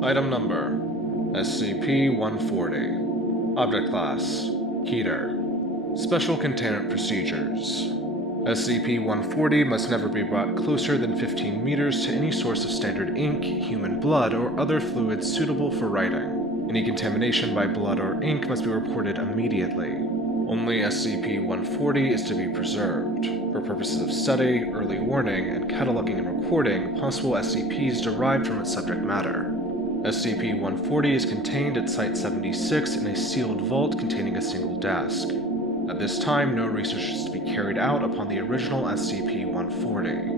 Item Number: SCP-140. Object Class: Heater. Special Containment Procedures: SCP-140 must never be brought closer than 15 meters to any source of standard ink, human blood, or other fluids suitable for writing. Any contamination by blood or ink must be reported immediately. Only SCP-140 is to be preserved, for purposes of study, early warning, and cataloging and recording possible SCPs derived from its subject matter. SCP-140 is contained at Site-76 in a sealed vault containing a single desk. At this time, no research is to be carried out upon the original SCP-140.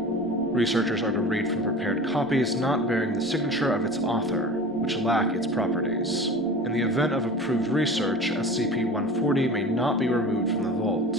Researchers are to read from prepared copies not bearing the signature of its author, which lack its properties. In the event of approved research, SCP-140 may not be removed from the vault,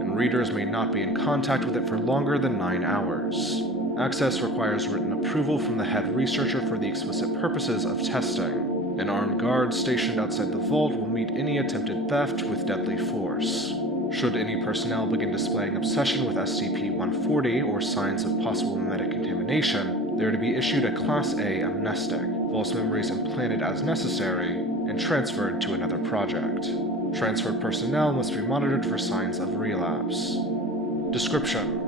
and readers may not be in contact with it for longer than 9 hours. Access requires written approval from the head researcher for the explicit purposes of testing. An armed guard stationed outside the vault will meet any attempted theft with deadly force. Should any personnel begin displaying obsession with SCP-140 or signs of possible memetic contamination, they are to be issued a Class A amnestic, false memories implanted as necessary, and transferred to another project. Transferred personnel must be monitored for signs of relapse. Description: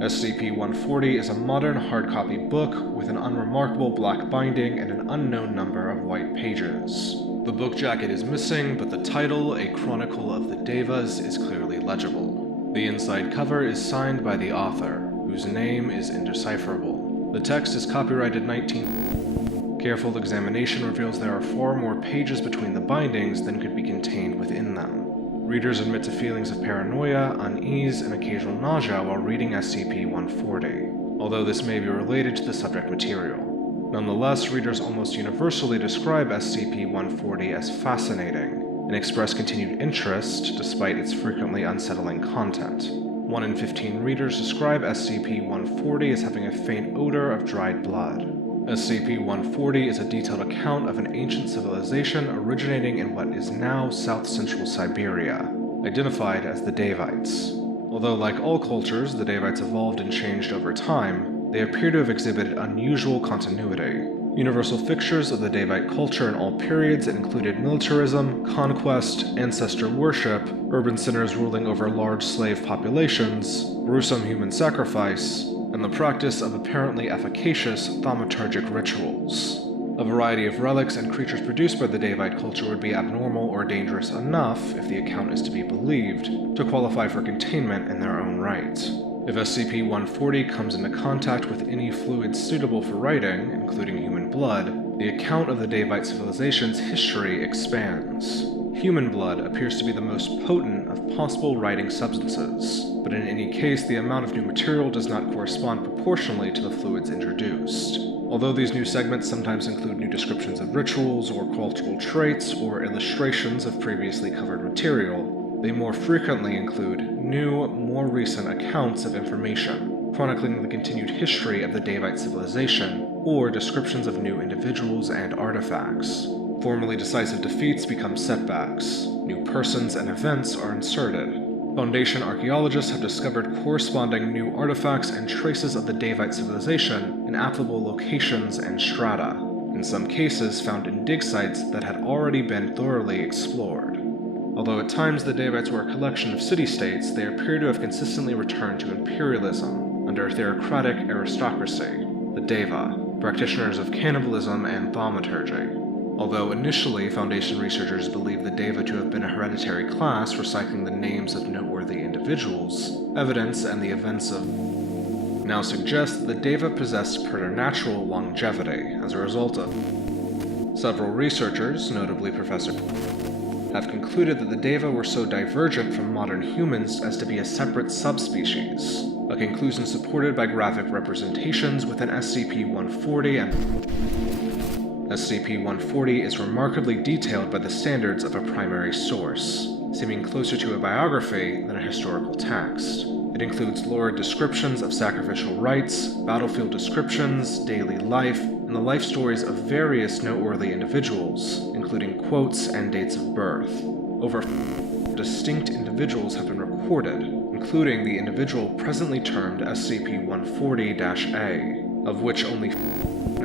SCP-140 is a modern hard-copy book with an unremarkable black binding and an unknown number of white pages. The book jacket is missing, but the title, A Chronicle of the Devas, is clearly legible. The inside cover is signed by the author, whose name is indecipherable. The text is copyrighted 19... Careful examination reveals there are far more pages between the bindings than could be contained within them. Readers admit to feelings of paranoia, unease, and occasional nausea while reading SCP-140, although this may be related to the subject material. Nonetheless, readers almost universally describe SCP-140 as fascinating, and express continued interest despite its frequently unsettling content. 1 in 15 readers describe SCP-140 as having a faint odor of dried blood. SCP-140 is a detailed account of an ancient civilization originating in what is now south-central Siberia, identified as the Davites. Although like all cultures, the Davites evolved and changed over time, they appear to have exhibited unusual continuity. Universal fixtures of the Davite culture in all periods included militarism, conquest, ancestor worship, urban centers ruling over large slave populations, gruesome human sacrifice, and the practice of apparently efficacious thaumaturgic rituals. A variety of relics and creatures produced by the Davite culture would be abnormal or dangerous enough, if the account is to be believed, to qualify for containment in their own right. If SCP-140 comes into contact with any fluid suitable for writing, including human blood, the account of the Davite civilization's history expands. Human blood appears to be the most potent of possible writing substances, but in any case the amount of new material does not correspond proportionally to the fluids introduced. Although these new segments sometimes include new descriptions of rituals or cultural traits or illustrations of previously covered material, they more frequently include new, more recent accounts of information, chronicling the continued history of the Davite civilization, or descriptions of new individuals and artifacts. Formerly decisive defeats become setbacks. New persons and events are inserted. Foundation archaeologists have discovered corresponding new artifacts and traces of the Davite civilization in applicable locations and strata, in some cases found in dig sites that had already been thoroughly explored. Although at times the Davites were a collection of city-states, they appear to have consistently returned to imperialism under theocratic aristocracy, the Deva, practitioners of cannibalism and thaumaturgy. Although initially Foundation researchers believed the Deva to have been a hereditary class recycling the names of noteworthy individuals, evidence and the events of now suggest that the Deva possessed preternatural longevity as a result of several researchers, notably Professor have concluded that the Deva were so divergent from modern humans as to be a separate subspecies, a conclusion supported by graphic representations within SCP-140 and SCP-140 is remarkably detailed by the standards of a primary source, seeming closer to a biography than a historical text. It includes lurid descriptions of sacrificial rites, battlefield descriptions, daily life, and the life stories of various noteworthy individuals, including quotes and dates of birth. Over distinct individuals have been recorded, including the individual presently termed SCP-140-A, of which only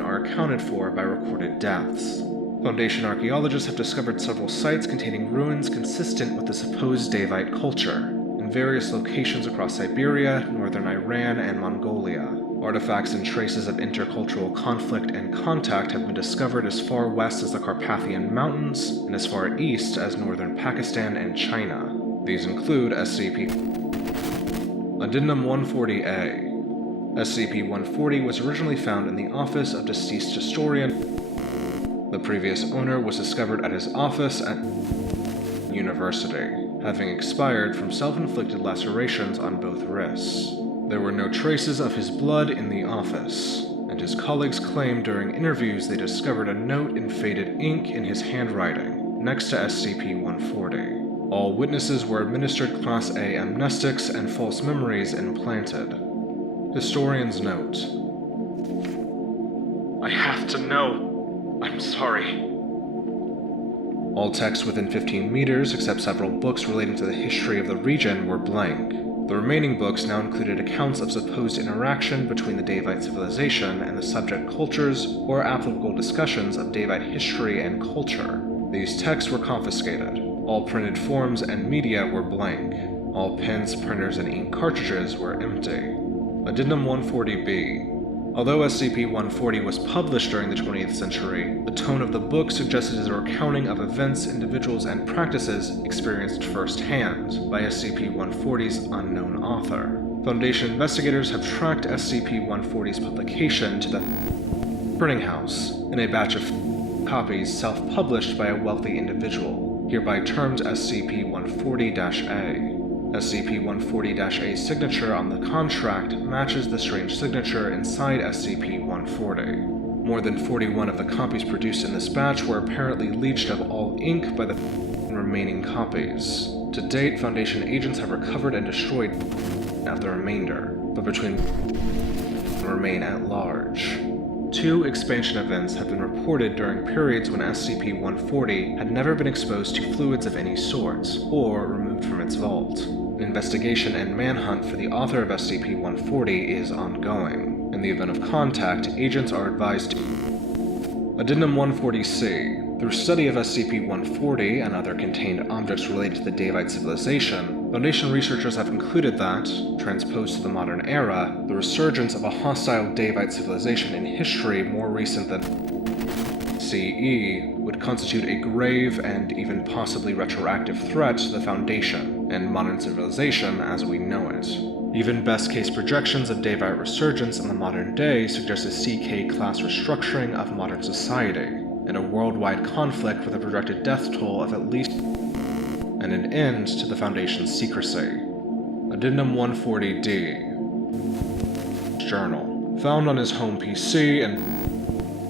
are accounted for by recorded deaths. Foundation archaeologists have discovered several sites containing ruins consistent with the supposed Davite culture, in various locations across Siberia, northern Iran, and Mongolia. Artifacts and traces of intercultural conflict and contact have been discovered as far west as the Carpathian Mountains and as far east as northern Pakistan and China. These include SCP Addendum 140-A. SCP-140 was originally found in the office of deceased historian. The previous owner was discovered at his office at university, having expired from self-inflicted lacerations on both wrists. There were no traces of his blood in the office, and his colleagues claimed during interviews they discovered a note in faded ink in his handwriting next to SCP-140. All witnesses were administered Class A amnestics and false memories implanted. Historian's note: I have to know. I'm sorry. All texts within 15 meters, except several books relating to the history of the region, were blank. The remaining books now included accounts of supposed interaction between the Davite civilization and the subject cultures, or applicable discussions of Davite history and culture. These texts were confiscated. All printed forms and media were blank. All pens, printers, and ink cartridges were empty. Addendum 140-B. Although SCP-140 was published during the 20th century, the tone of the book suggested a recounting of events, individuals, and practices experienced firsthand by SCP-140's unknown author. Foundation investigators have tracked SCP-140's publication to the printing house in a batch of copies self-published by a wealthy individual, hereby termed SCP-140-A. SCP-140-A's signature on the contract matches the strange signature inside SCP-140. More than 41 of the copies produced in this batch were apparently leached of all ink by the remaining copies. To date, Foundation agents have recovered and destroyed of the remainder, but between remain at large. 2 expansion events have been reported during periods when SCP-140 had never been exposed to fluids of any sort, or removed from its vault. An investigation and manhunt for the author of SCP-140 is ongoing. In the event of contact, agents are advised to Addendum 140-C. Through study of SCP-140 and other contained objects related to the Davite civilization, Foundation researchers have concluded that, transposed to the modern era, the resurgence of a hostile Davite civilization in history more recent than CE would constitute a grave and even possibly retroactive threat to the Foundation and modern civilization as we know it. Even best-case projections of Davite resurgence in the modern day suggest a CK-class restructuring of modern society, and a worldwide conflict with a projected death toll of at least and an end to the Foundation's secrecy. Addendum 140-D. Journal. Found on his home PC and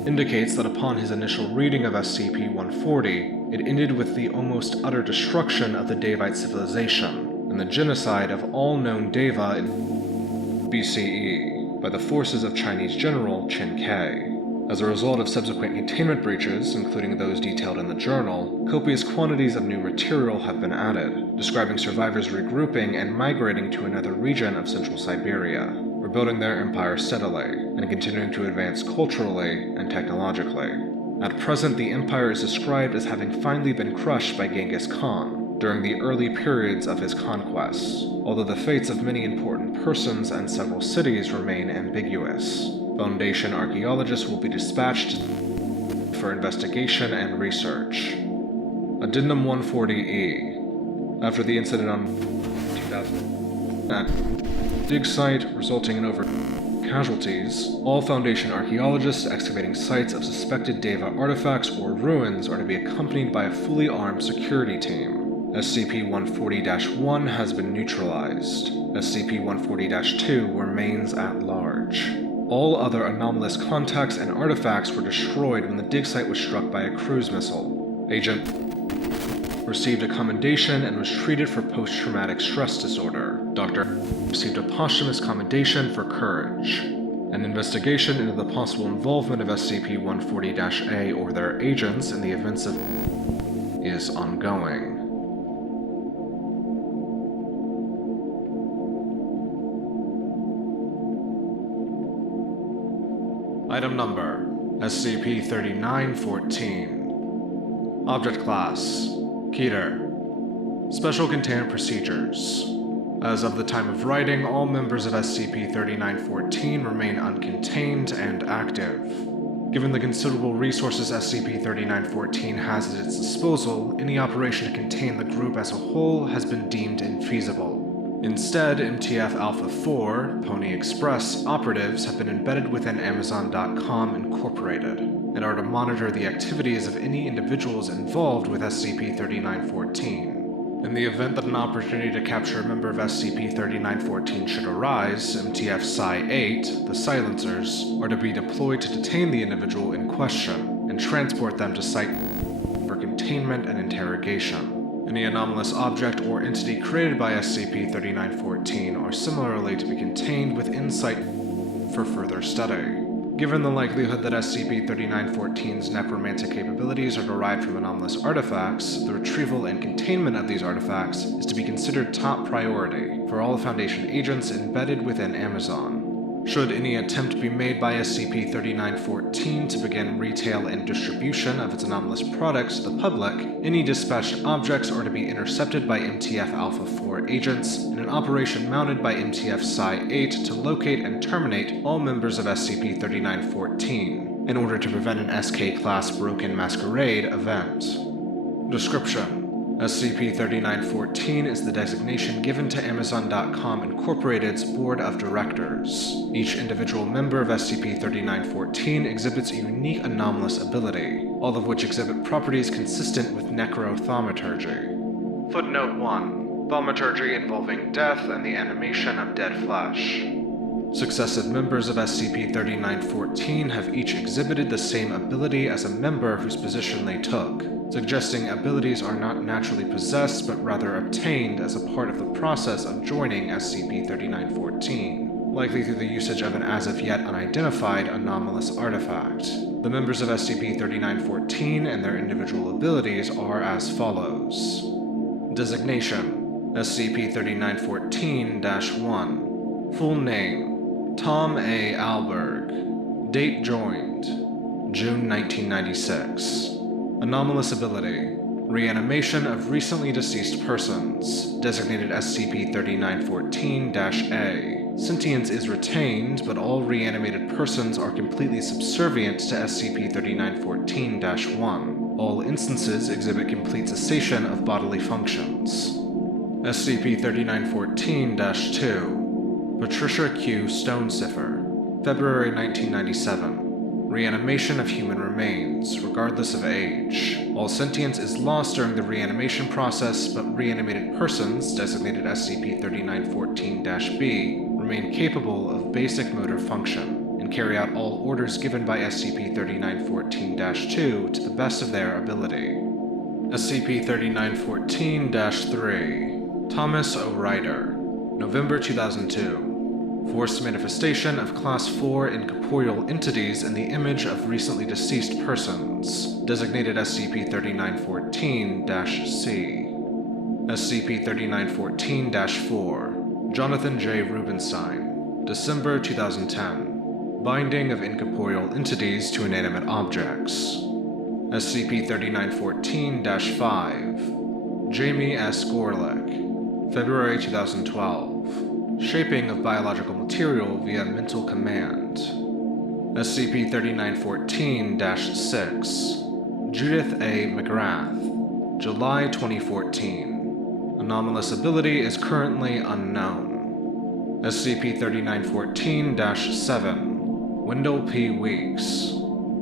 indicates that upon his initial reading of SCP-140, it ended with the almost utter destruction of the Davite civilization and the genocide of all known Deva in BCE by the forces of Chinese General Chen Kai. As a result of subsequent containment breaches, including those detailed in the journal, copious quantities of new material have been added, describing survivors regrouping and migrating to another region of central Siberia, rebuilding their empire steadily, and continuing to advance culturally and technologically. At present, the empire is described as having finally been crushed by Genghis Khan during the early periods of his conquests, although the fates of many important persons and several cities remain ambiguous. Foundation archaeologists will be dispatched for investigation and research. Addendum 140-E. After the incident on 2000 at dig site resulting in over casualties, all Foundation archaeologists excavating sites of suspected Deva artifacts or ruins are to be accompanied by a fully armed security team. SCP-140-1 has been neutralized. SCP-140-2 remains at large. All other anomalous contacts and artifacts were destroyed when the dig site was struck by a cruise missile. Agent received a commendation and was treated for post-traumatic stress disorder. Doctor received a posthumous commendation for courage. An investigation into the possible involvement of SCP-140-A or their agents in the events of is ongoing. Item number SCP-3914. Object Class: Keter. Special Containment Procedures: as of the time of writing, all members of SCP-3914 remain uncontained and active. Given the considerable resources SCP-3914 has at its disposal, any operation to contain the group as a whole has been deemed infeasible. Instead, MTF Alpha-4, Pony Express, operatives have been embedded within Amazon.com Incorporated, and are to monitor the activities of any individuals involved with SCP-3914. In the event that an opportunity to capture a member of SCP-3914 should arise, MTF Psi-8, the Silencers, are to be deployed to detain the individual in question, and transport them to Site for containment and interrogation. Any anomalous object or entity created by SCP-3914 are similarly to be contained within Site for further study. Given the likelihood that SCP-3914's necromantic capabilities are derived from anomalous artifacts, the retrieval and containment of these artifacts is to be considered top priority for all Foundation agents embedded within Amazon. Should any attempt be made by SCP-3914 to begin retail and distribution of its anomalous products to the public, any dispatched objects are to be intercepted by MTF Alpha-4 agents in an operation mounted by MTF Psi-8 to locate and terminate all members of SCP-3914 in order to prevent an SK-class Broken Masquerade event. Description: SCP-3914 is the designation given to Amazon.com Incorporated's Board of Directors. Each individual member of SCP-3914 exhibits a unique anomalous ability, all of which exhibit properties consistent with necrothaumaturgy. Footnote 1. Thaumaturgy involving death and the animation of dead flesh. Successive members of SCP-3914 have each exhibited the same ability as a member whose position they took, suggesting abilities are not naturally possessed but rather obtained as a part of the process of joining SCP-3914, likely through the usage of an as-of-yet unidentified anomalous artifact. The members of SCP-3914 and their individual abilities are as follows. Designation: SCP-3914-1. Full name: Tom A. Alberg. Date joined: June 1996. Anomalous ability: reanimation of recently deceased persons, designated SCP-3914-A. Sentience is retained, but all reanimated persons are completely subservient to SCP-3914-1. All instances exhibit complete cessation of bodily functions. SCP-3914-2. Patricia Q. Stonecipher. February 1997. Reanimation of human remains, regardless of age. All sentience is lost during the reanimation process, but reanimated persons, designated SCP-3914-B, remain capable of basic motor function, and carry out all orders given by SCP-3914-2 to the best of their ability. SCP-3914-3. Thomas O. Ryder. November 2002. Forced manifestation of Class 4 incorporeal entities in the image of recently deceased persons, designated SCP-3914-C. SCP-3914-4. Jonathan J. Rubenstein. December 2010. Binding of incorporeal entities to inanimate objects. SCP-3914-5. Jamie S. Gorelick. February 2012. Shaping of biological material via mental command. SCP-3914-6. Judith A. McGrath. July 2014. Anomalous ability is currently unknown. SCP-3914-7. Wendell P. Weeks.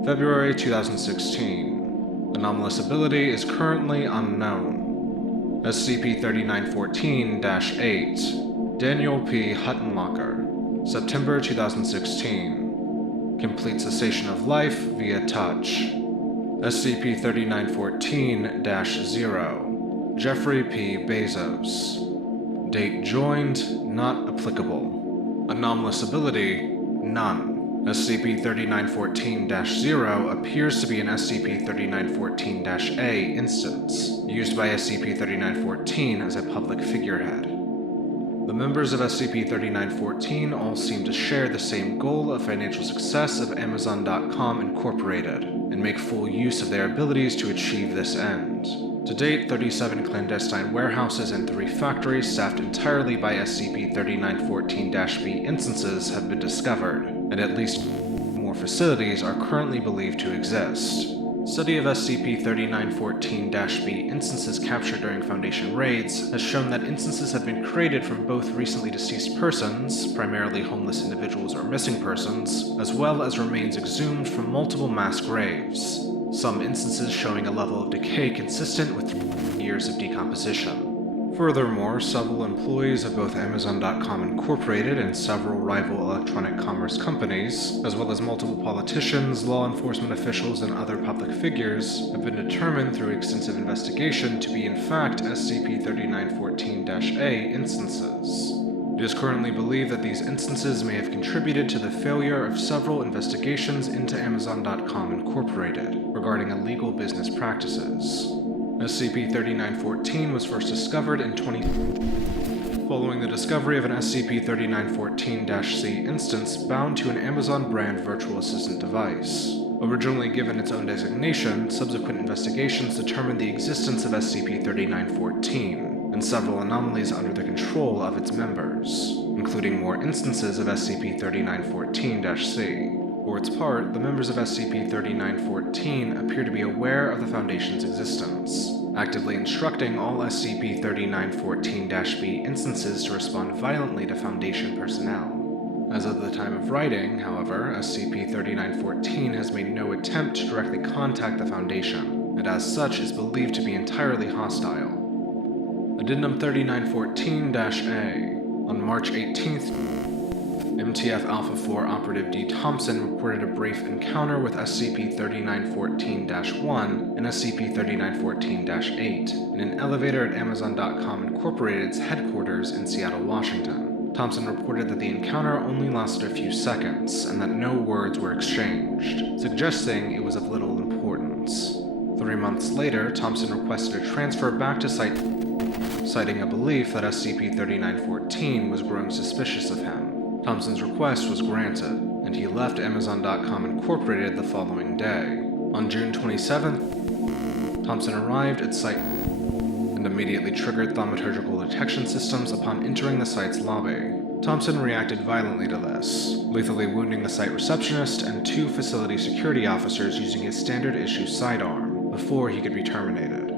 February 2016. Anomalous ability is currently unknown. SCP-3914-8. Daniel P. Huttenlocker. September 2016. Complete cessation of life via touch. SCP-3914-0. Jeffrey P. Bezos. Date joined, not applicable. Anomalous ability, none. SCP-3914-0 appears to be an SCP-3914-A instance, used by SCP-3914 as a public figurehead. The members of SCP-3914 all seem to share the same goal of financial success of Amazon.com Incorporated, and make full use of their abilities to achieve this end. To date, 37 clandestine warehouses and 3 factories staffed entirely by SCP-3914-B instances have been discovered, and at least more facilities are currently believed to exist. Study of SCP-3914-B instances captured during Foundation raids has shown that instances have been created from both recently deceased persons, primarily homeless individuals or missing persons, as well as remains exhumed from multiple mass graves, some instances showing a level of decay consistent with years of decomposition. Furthermore, several employees of both Amazon.com Incorporated and several rival electronic commerce companies, as well as multiple politicians, law enforcement officials, and other public figures, have been determined through extensive investigation to be in fact SCP-3914-A instances. It is currently believed that these instances may have contributed to the failure of several investigations into Amazon.com Incorporated regarding illegal business practices. SCP-3914 was first discovered in following the discovery of an SCP-3914-C instance bound to an Amazon brand virtual assistant device. Originally given its own designation, subsequent investigations determined the existence of SCP-3914 and several anomalies under the control of its members, including more instances of SCP-3914-C. For its part, the members of SCP-3914 appear to be aware of the Foundation's existence, actively instructing all SCP-3914-B instances to respond violently to Foundation personnel. As of the time of writing, however, SCP-3914 has made no attempt to directly contact the Foundation, and as such is believed to be entirely hostile. Addendum 3914-A. On March 18th, MTF Alpha-4 Operative D. Thompson reported a brief encounter with SCP-3914-1 and SCP-3914-8 in an elevator at Amazon.com Incorporated's headquarters in Seattle, Washington. Thompson reported that the encounter only lasted a few seconds and that no words were exchanged, suggesting it was of little importance. 3 months later, Thompson requested a transfer back to site, citing a belief that SCP-3914 was growing suspicious of him. Thompson's request was granted, and he left Amazon.com Incorporated the following day. On June 27th, Thompson arrived at site and immediately triggered thaumaturgical detection systems upon entering the site's lobby. Thompson reacted violently to this, lethally wounding the site receptionist and 2 facility security officers using his standard-issue sidearm before he could be terminated.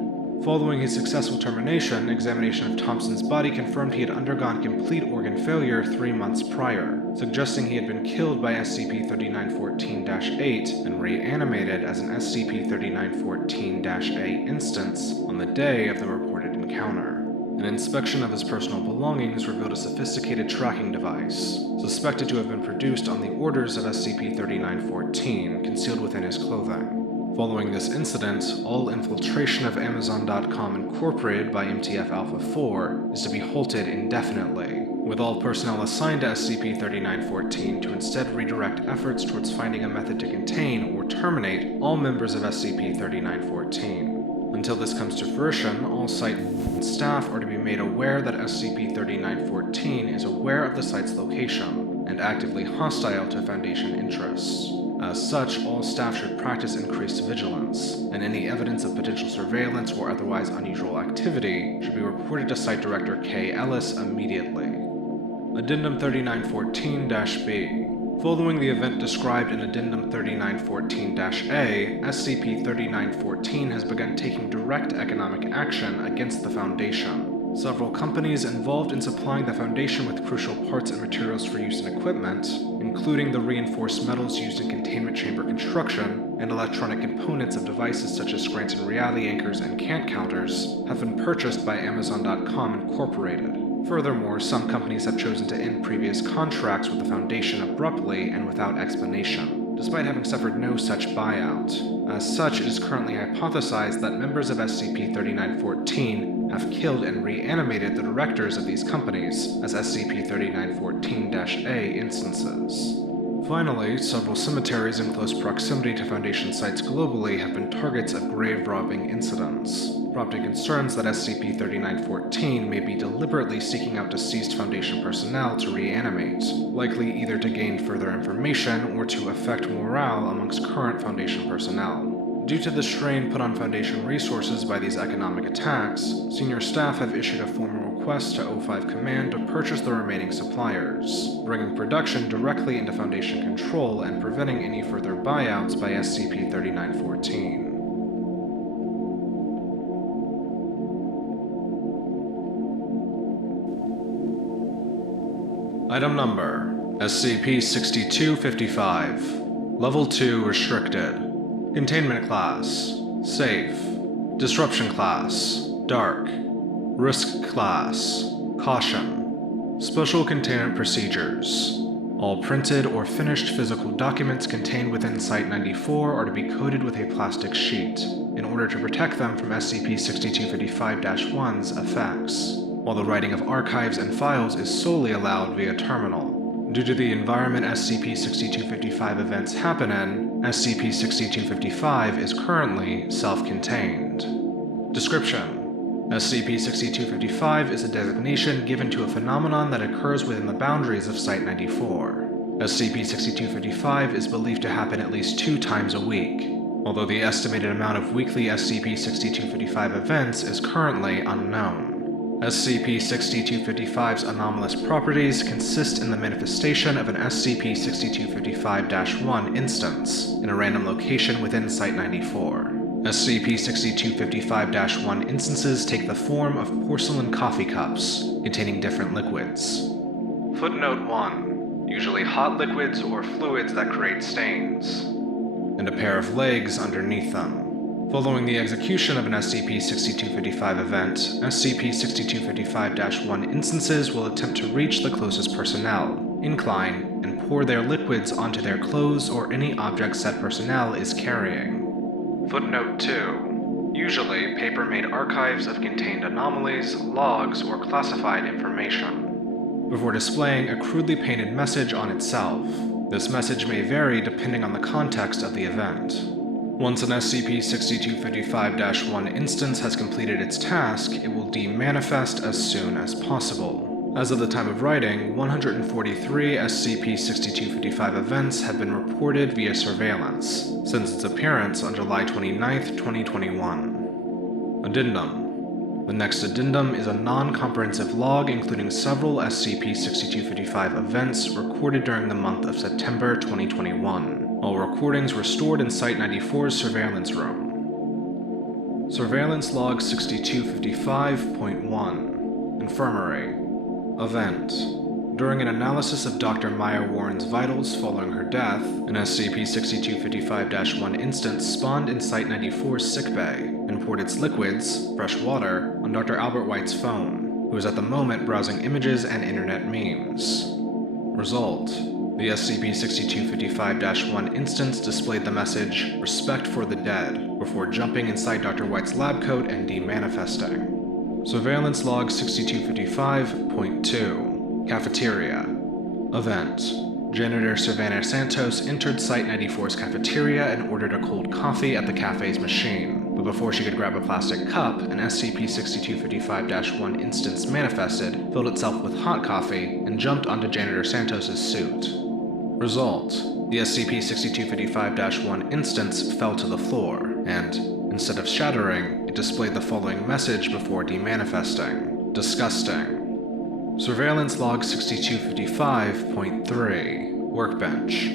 Following his successful termination, examination of Thompson's body confirmed he had undergone complete organ failure 3 months prior, suggesting he had been killed by SCP-3914-8 and reanimated as an SCP-3914-A instance on the day of the reported encounter. An inspection of his personal belongings revealed a sophisticated tracking device, suspected to have been produced on the orders of SCP-3914, concealed within his clothing. Following this incident, all infiltration of Amazon.com Incorporated by MTF Alpha-4 is to be halted indefinitely, with all personnel assigned to SCP-3914 to instead redirect efforts towards finding a method to contain or terminate all members of SCP-3914. Until this comes to fruition, all site staff are to be made aware that SCP-3914 is aware of the site's location and actively hostile to Foundation interests. As such, all staff should practice increased vigilance, and any evidence of potential surveillance or otherwise unusual activity should be reported to Site Director K. Ellis immediately. Addendum 3914-B. Following the event described in Addendum 3914-A, SCP-3914 has begun taking direct economic action against the Foundation. Several companies involved in supplying the Foundation with crucial parts and materials for use in equipment, including the reinforced metals used in containment chamber construction and electronic components of devices such as Scranton reality anchors and cant counters, have been purchased by Amazon.com Incorporated. Furthermore, some companies have chosen to end previous contracts with the Foundation abruptly and without explanation, despite having suffered no such buyout. As such, it is currently hypothesized that members of SCP-3914 have killed and reanimated the directors of these companies as SCP-3914-A instances. Finally, several cemeteries in close proximity to Foundation sites globally have been targets of grave-robbing incidents. prompting concerns that SCP-3914 may be deliberately seeking out deceased Foundation personnel to reanimate, likely either to gain further information or to affect morale amongst current Foundation personnel. Due to the strain put on Foundation resources by these economic attacks, senior staff have issued a formal request to O5 Command to purchase the remaining suppliers, bringing production directly into Foundation control and preventing any further buyouts by SCP-3914. Item Number: SCP-6255. Level 2 Restricted. Containment Class: Safe. Disruption Class: Dark. Risk Class: Caution. Special Containment Procedures: all printed or finished physical documents contained within Site-94 are to be coated with a plastic sheet, in order to protect them from SCP-6255-1's effects, while the writing of archives and files is solely allowed via terminal. Due to the environment SCP-6255 events happen in, SCP-6255 is currently self-contained. Description: SCP-6255 is a designation given to a phenomenon that occurs within the boundaries of Site-94. SCP-6255 is believed to happen at least 2 times a week, although the estimated amount of weekly SCP-6255 events is currently unknown. SCP-6255's anomalous properties consist in the manifestation of an SCP-6255-1 instance in a random location within Site-94. SCP-6255-1 instances take the form of porcelain coffee cups containing different liquids. Footnote 1. Usually hot liquids or fluids that create stains, and a pair of legs underneath them. Following the execution of an SCP-6255 event, SCP-6255-1 instances will attempt to reach the closest personnel, incline, and pour their liquids onto their clothes or any object said personnel is carrying. Footnote 2. Usually, paper-made archives of contained anomalies, logs, or classified information, before displaying a crudely painted message on itself. This message may vary depending on the context of the event. Once an SCP-6255-1 instance has completed its task, it will demanifest as soon as possible. As of the time of writing, 143 SCP-6255 events have been reported via surveillance since its appearance on July 29, 2021. Addendum. The next addendum is a non-comprehensive log including several SCP-6255 events recorded during the month of September 2021. All recordings were stored in Site-94's surveillance room. Surveillance Log 6255.1 Infirmary. Event. During an analysis of Dr. Maya Warren's vitals following her death, an SCP-6255-1 instance spawned in Site-94's sickbay and poured its liquids, fresh water, on Dr. Albert White's phone, who was at the moment browsing images and internet memes. Result: the SCP-6255-1 instance displayed the message, "Respect for the dead," before jumping inside Dr. White's lab coat and demanifesting. Surveillance Log 6255.2 Cafeteria. Event. Janitor Savannah Santos entered Site-94's cafeteria and ordered a cold coffee at the cafe's machine, but before she could grab a plastic cup, an SCP-6255-1 instance manifested, filled itself with hot coffee, and jumped onto Janitor Santos's suit. Result: the SCP-6255-1 instance fell to the floor, and, instead of shattering, it displayed the following message before demanifesting. Disgusting. Surveillance Log 6255.3 Workbench.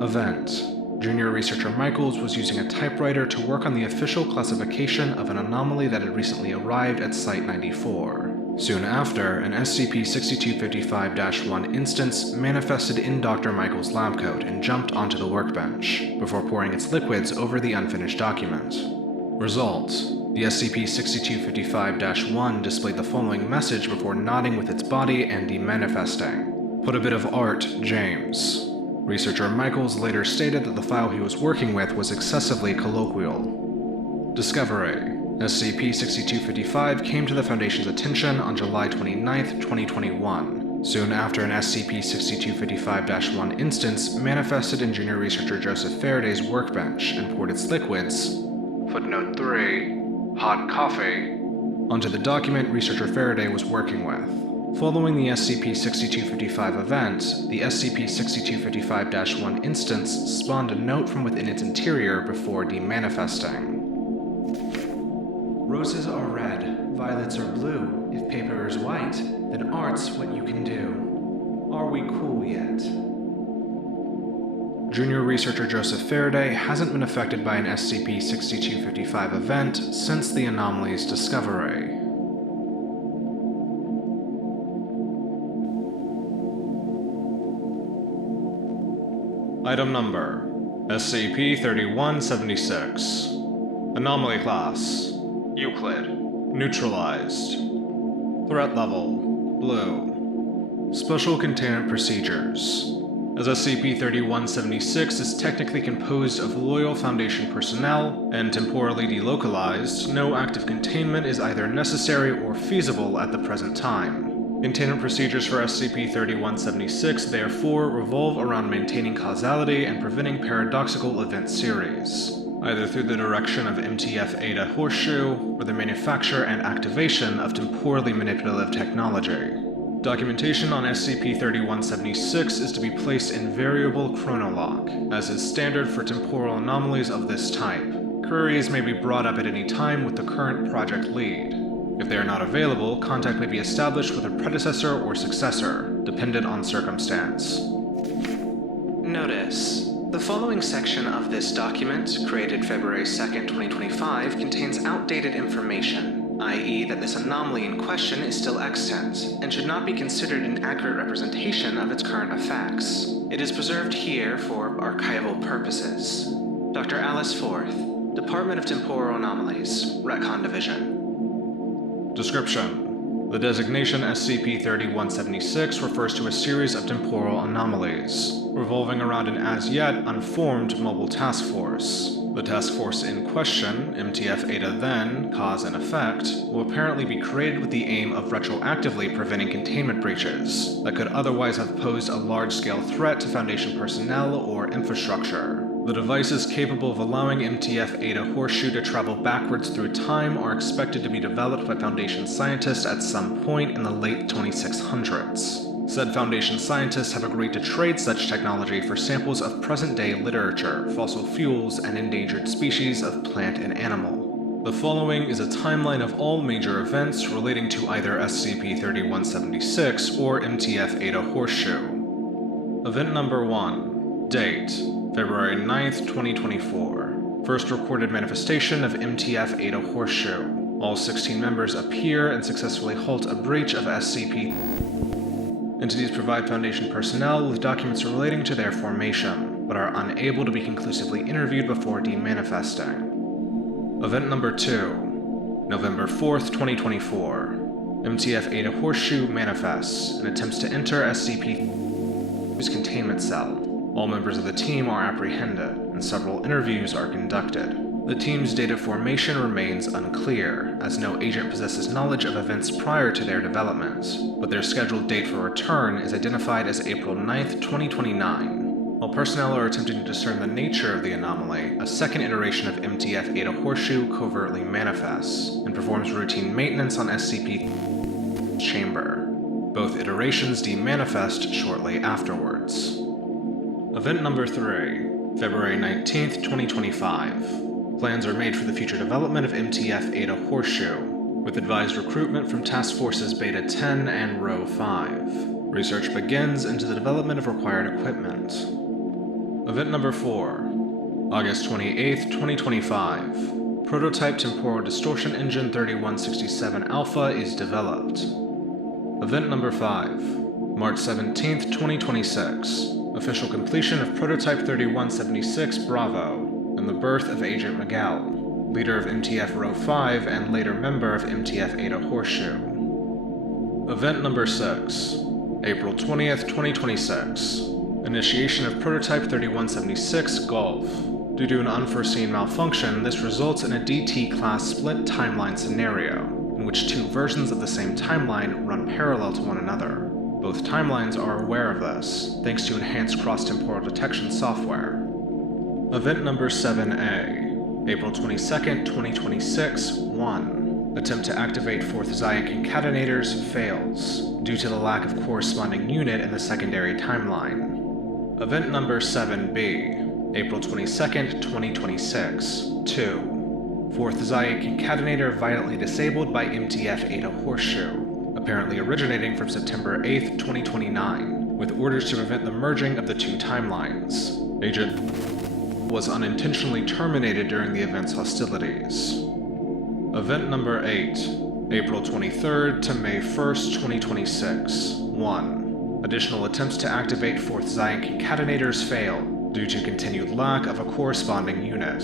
Event. Junior Researcher Michaels was using a typewriter to work on the official classification of an anomaly that had recently arrived at Site-94. Soon after, an SCP-6255-1 instance manifested in Dr. Michaels' lab coat and jumped onto the workbench, before pouring its liquids over the unfinished document. Result: the SCP-6255-1 displayed the following message before nodding with its body and demanifesting. Put a bit of art, James. Researcher Michaels later stated that the file he was working with was excessively colloquial. Discovery. SCP-6255 came to the Foundation's attention on July 29, 2021, soon after an SCP-6255-1 instance manifested in Junior Researcher Joseph Faraday's workbench and poured its liquids. Footnote 3. hot coffee, onto the document researcher Faraday was working with. Following the SCP-6255 event, the SCP-6255-1 instance spawned a note from within its interior before demanifesting. Roses are red, violets are blue. If paper is white, then art's what you can do. Are we cool yet? Junior researcher Joseph Faraday hasn't been affected by an SCP-6255 event since the anomaly's discovery. Item Number: SCP-3176. Anomaly Class: Euclid. Neutralized. Threat Level: Blue. Special Containment Procedures: as SCP-3176 is technically composed of loyal Foundation personnel and temporally delocalized, no active containment is either necessary or feasible at the present time. Containment procedures for SCP-3176 therefore revolve around maintaining causality and preventing paradoxical event series, either through the direction of MTF-Eta Horseshoe or the manufacture and activation of temporally manipulative technology. Documentation on SCP-3176 is to be placed in variable chronolock, as is standard for temporal anomalies of this type. Queries may be brought up at any time with the current project lead. If they are not available, contact may be established with a predecessor or successor, dependent on circumstance. Notice: the following section of this document, created February 2nd, 2025, contains outdated information, i.e. that this anomaly in question is still extant, and should not be considered an accurate representation of its current effects. It is preserved here for archival purposes. Dr. Alice Forth, Department of Temporal Anomalies, Retcon Division. Description: the designation SCP-3176 refers to a series of temporal anomalies, revolving around an as-yet unformed mobile task force. The task force in question, MTF-Eta then, Cause and Effect, will apparently be created with the aim of retroactively preventing containment breaches that could otherwise have posed a large-scale threat to Foundation personnel or infrastructure. The devices capable of allowing MTF-Eta Horseshoe to travel backwards through time are expected to be developed by Foundation scientists at some point in the late 2600s. Said Foundation scientists have agreed to trade such technology for samples of present-day literature, fossil fuels, and endangered species of plant and animal. The following is a timeline of all major events relating to either SCP-3176 or MTF-Eta Horseshoe. Event Number 1. Date: February 9th, 2024. First recorded manifestation of MTF-Eta Horseshoe. All 16 members appear and successfully halt a breach of SCP. Entities provide Foundation personnel with documents relating to their formation, but are unable to be conclusively interviewed before demanifesting. Event Number 2. November 4th, 2024. MTF-Eta Horseshoe manifests and attempts to enter SCP's containment cell. All members of the team are apprehended, and several interviews are conducted. The team's date of formation remains unclear, as no agent possesses knowledge of events prior to their development, but their scheduled date for return is identified as April 9th, 2029. While personnel are attempting to discern the nature of the anomaly, a second iteration of MTF-Eta Horseshoe covertly manifests, and performs routine maintenance on SCP's chamber. Both iterations demanifest shortly afterwards. Event Number 3. February 19th, 2025. Plans are made for the future development of MTF-Eta Horseshoe, with advised recruitment from Task Forces Beta 10 and Rho 5. Research begins into the development of required equipment. Event Number 4. August 28th, 2025. Prototype Temporal Distortion Engine 3167 Alpha is developed. Event Number 5. March 17th, 2026. Official completion of Prototype 3176 Bravo, and the birth of Agent Miguel, leader of MTF Rho 5 and later member of MTF-Eta Horseshoe. Event Number 6. April 20th, 2026. Initiation of Prototype 3176 Golf. Due to an unforeseen malfunction, this results in a DT-class split timeline scenario, in which two versions of the same timeline run parallel to one another. Both timelines are aware of this, thanks to enhanced cross-temporal detection software. Event Number 7A. April 22nd, 2026, 1. Attempt to activate 4th Zion concatenators fails, due to the lack of corresponding unit in the secondary timeline. Event number 7B, April 22nd, 2026, 2. 4th Zion concatenator violently disabled by MTF Eta Horseshoe, apparently originating from September 8th, 2029, with orders to prevent the merging of the two timelines. Agent was unintentionally terminated during the event's hostilities. Event number 8, April 23rd to May 1st, 2026, 1. Additional attempts to activate 4th Zion concatenators fail, due to continued lack of a corresponding unit.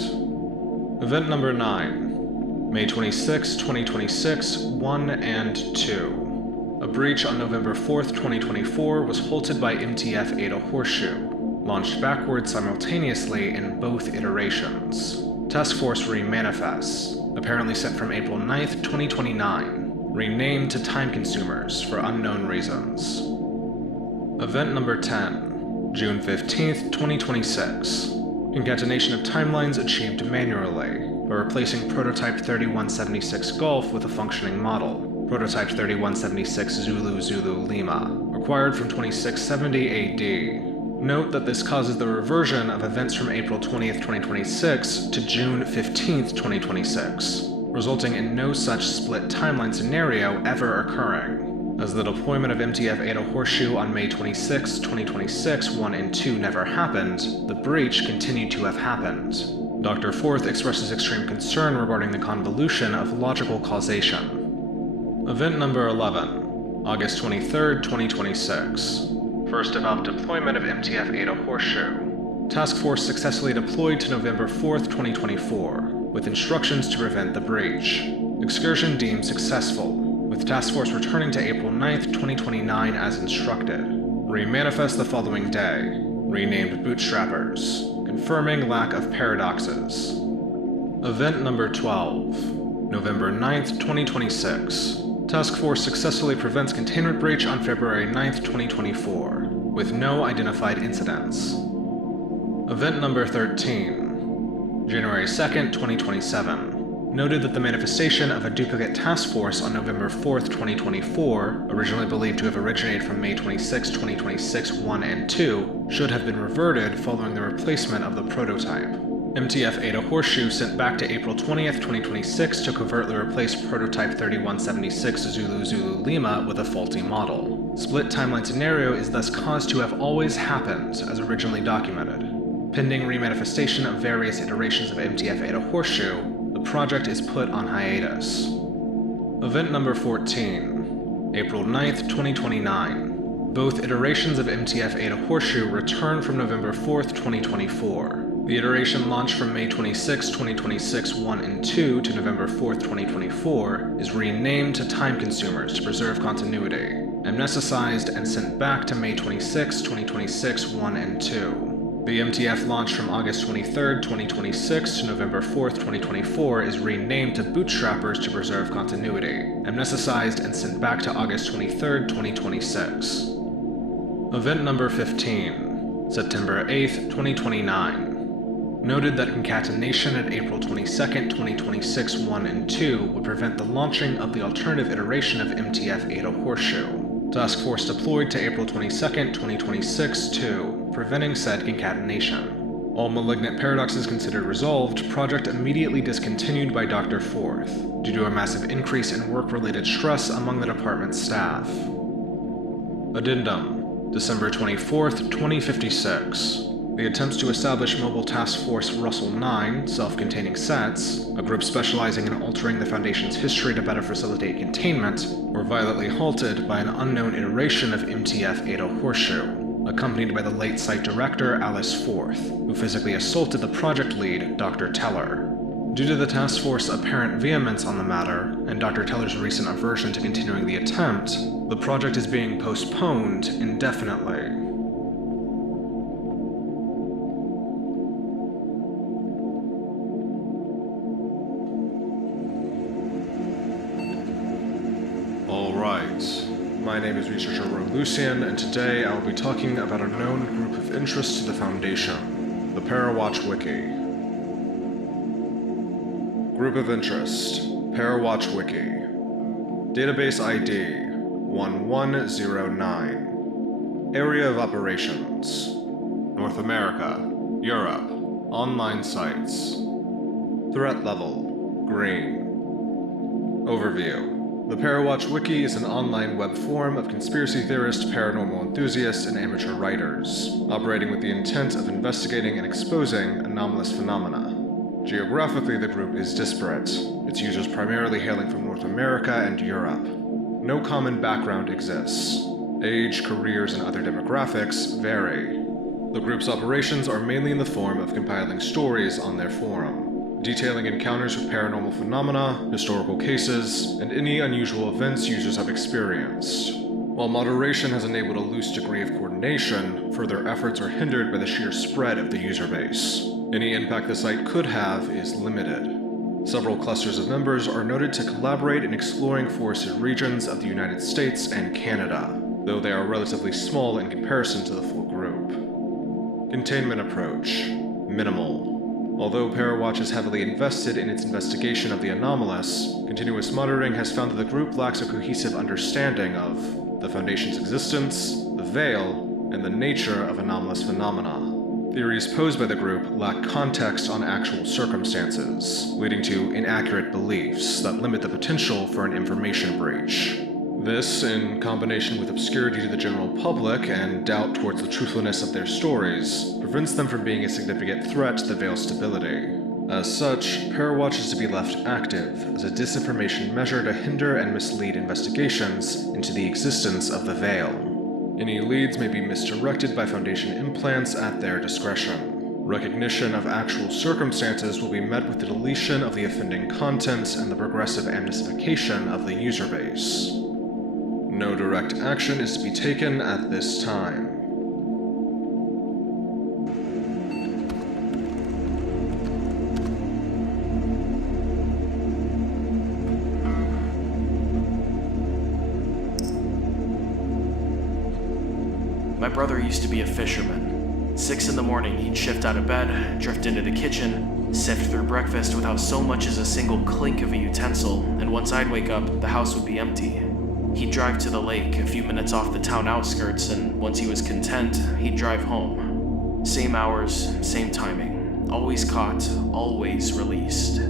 Event number 9, May 26, 2026, 1 and 2. A breach on November 4th, 2024 was halted by MTF Eta Horseshoe, launched backwards simultaneously in both iterations. Task Force Remanifests, apparently sent from April 9th, 2029, renamed to Time Consumers for unknown reasons. Event number 10, June 15th, 2026. Concatenation of timelines achieved manually, by replacing Prototype 3176 Golf with a functioning model, Prototype 3176 Zulu Zulu Lima, acquired from 2670 AD. Note that this causes the reversion of events from April 20th, 2026 to June 15th, 2026, resulting in no such split timeline scenario ever occurring. As the deployment of MTF Eta Horseshoe on May 26, 2026, 1 and 2 never happened, the breach continued to have happened. Dr. Forth expresses extreme concern regarding the convolution of logical causation. Event number 11, August 23rd, 2026. First developed deployment of MTF Eta Horseshoe. Task Force successfully deployed to November 4th, 2024, with instructions to prevent the breach. Excursion deemed successful, with Task Force returning to April 9th, 2029 as instructed. Remanifest the following day, renamed Bootstrappers, confirming lack of paradoxes. Event number 12, November 9th, 2026. Task Force successfully prevents containment breach on February 9th, 2024, with no identified incidents. Event number 13, January 2nd, 2027. Noted that the manifestation of a duplicate task force on November 4th, 2024, originally believed to have originated from May 26, 2026, 1 and 2, should have been reverted following the replacement of the prototype. MTF Eta Horseshoe sent back to April 20th, 2026 to covertly replace Prototype 3176 Zulu Zulu Lima with a faulty model. Split timeline scenario is thus caused to have always happened, as originally documented. Pending remanifestation of various iterations of MTF Eta Horseshoe, the project is put on hiatus. Event number 14, April 9th, 2029. Both iterations of MTF Eta Horseshoe return from November 4th, 2024. The iteration launched from May 26, 2026, 1 and 2 to November 4th, 2024 is renamed to Time Consumers to preserve continuity, amnesticized and sent back to May 26, 2026, 1 and 2. The MTF launched from August 23rd, 2026 to November 4th, 2024 is renamed to Bootstrappers to preserve continuity, amnesticized and sent back to August 23rd, 2026. Event number 15, September 8th, 2029. Noted that concatenation at April 22nd, 2026, 1 and 2 would prevent the launching of the alternative iteration of MTF Eta Horseshoe. Task Force deployed to April 22nd, 2026, 2, preventing said concatenation. All malignant paradoxes considered resolved, project immediately discontinued by Dr. Forth, due to a massive increase in work-related stress among the department's staff. Addendum, December 24th, 2056. The attempts to establish Mobile Task Force Russell 9, self-containing sets, a group specializing in altering the Foundation's history to better facilitate containment, were violently halted by an unknown iteration of MTF Eta Horseshoe, accompanied by the late site director Alice Forth, who physically assaulted the project lead, Dr. Teller. Due to the task force's apparent vehemence on the matter, and Dr. Teller's recent aversion to continuing the attempt, the project is being postponed indefinitely. Alright, my name is Researcher Rogue Lucian, and today I will be talking about a known group of interest to the Foundation, the Parawatch Wiki. Group of Interest, Parawatch Wiki. Database ID 1109. Area of Operations: North America, Europe. Online sites. Threat level: Green. Overview. The Parawatch Wiki is an online web forum of conspiracy theorists, paranormal enthusiasts, and amateur writers, operating with the intent of investigating and exposing anomalous phenomena. Geographically, the group is disparate, its users primarily hailing from North America and Europe. No common background exists. Age, careers, and other demographics vary. The group's operations are mainly in the form of compiling stories on their forum, detailing encounters with paranormal phenomena, historical cases, and any unusual events users have experienced. While moderation has enabled a loose degree of coordination, further efforts are hindered by the sheer spread of the user base. Any impact the site could have is limited. Several clusters of members are noted to collaborate in exploring forested regions of the United States and Canada, though they are relatively small in comparison to the full group. Containment approach: minimal. Although Parawatch is heavily invested in its investigation of the anomalous, continuous monitoring has found that the group lacks a cohesive understanding of the Foundation's existence, the Veil, and the nature of anomalous phenomena. Theories posed by the group lack context on actual circumstances, leading to inaccurate beliefs that limit the potential for an information breach. This, in combination with obscurity to the general public and doubt towards the truthfulness of their stories, prevents them from being a significant threat to the Veil's stability. As such, Parawatch is to be left active as a disinformation measure to hinder and mislead investigations into the existence of the Veil. Any leads may be misdirected by Foundation implants at their discretion. Recognition of actual circumstances will be met with the deletion of the offending content and the progressive amnestification of the user base. No direct action is to be taken at this time. My brother used to be a fisherman. 6 in the morning, he'd shift out of bed, drift into the kitchen, sift through breakfast without so much as a single clink of a utensil, and once I'd wake up, the house would be empty. He'd drive to the lake, a few minutes off the town outskirts, and once he was content, he'd drive home. Same hours, same timing. Always caught, always released.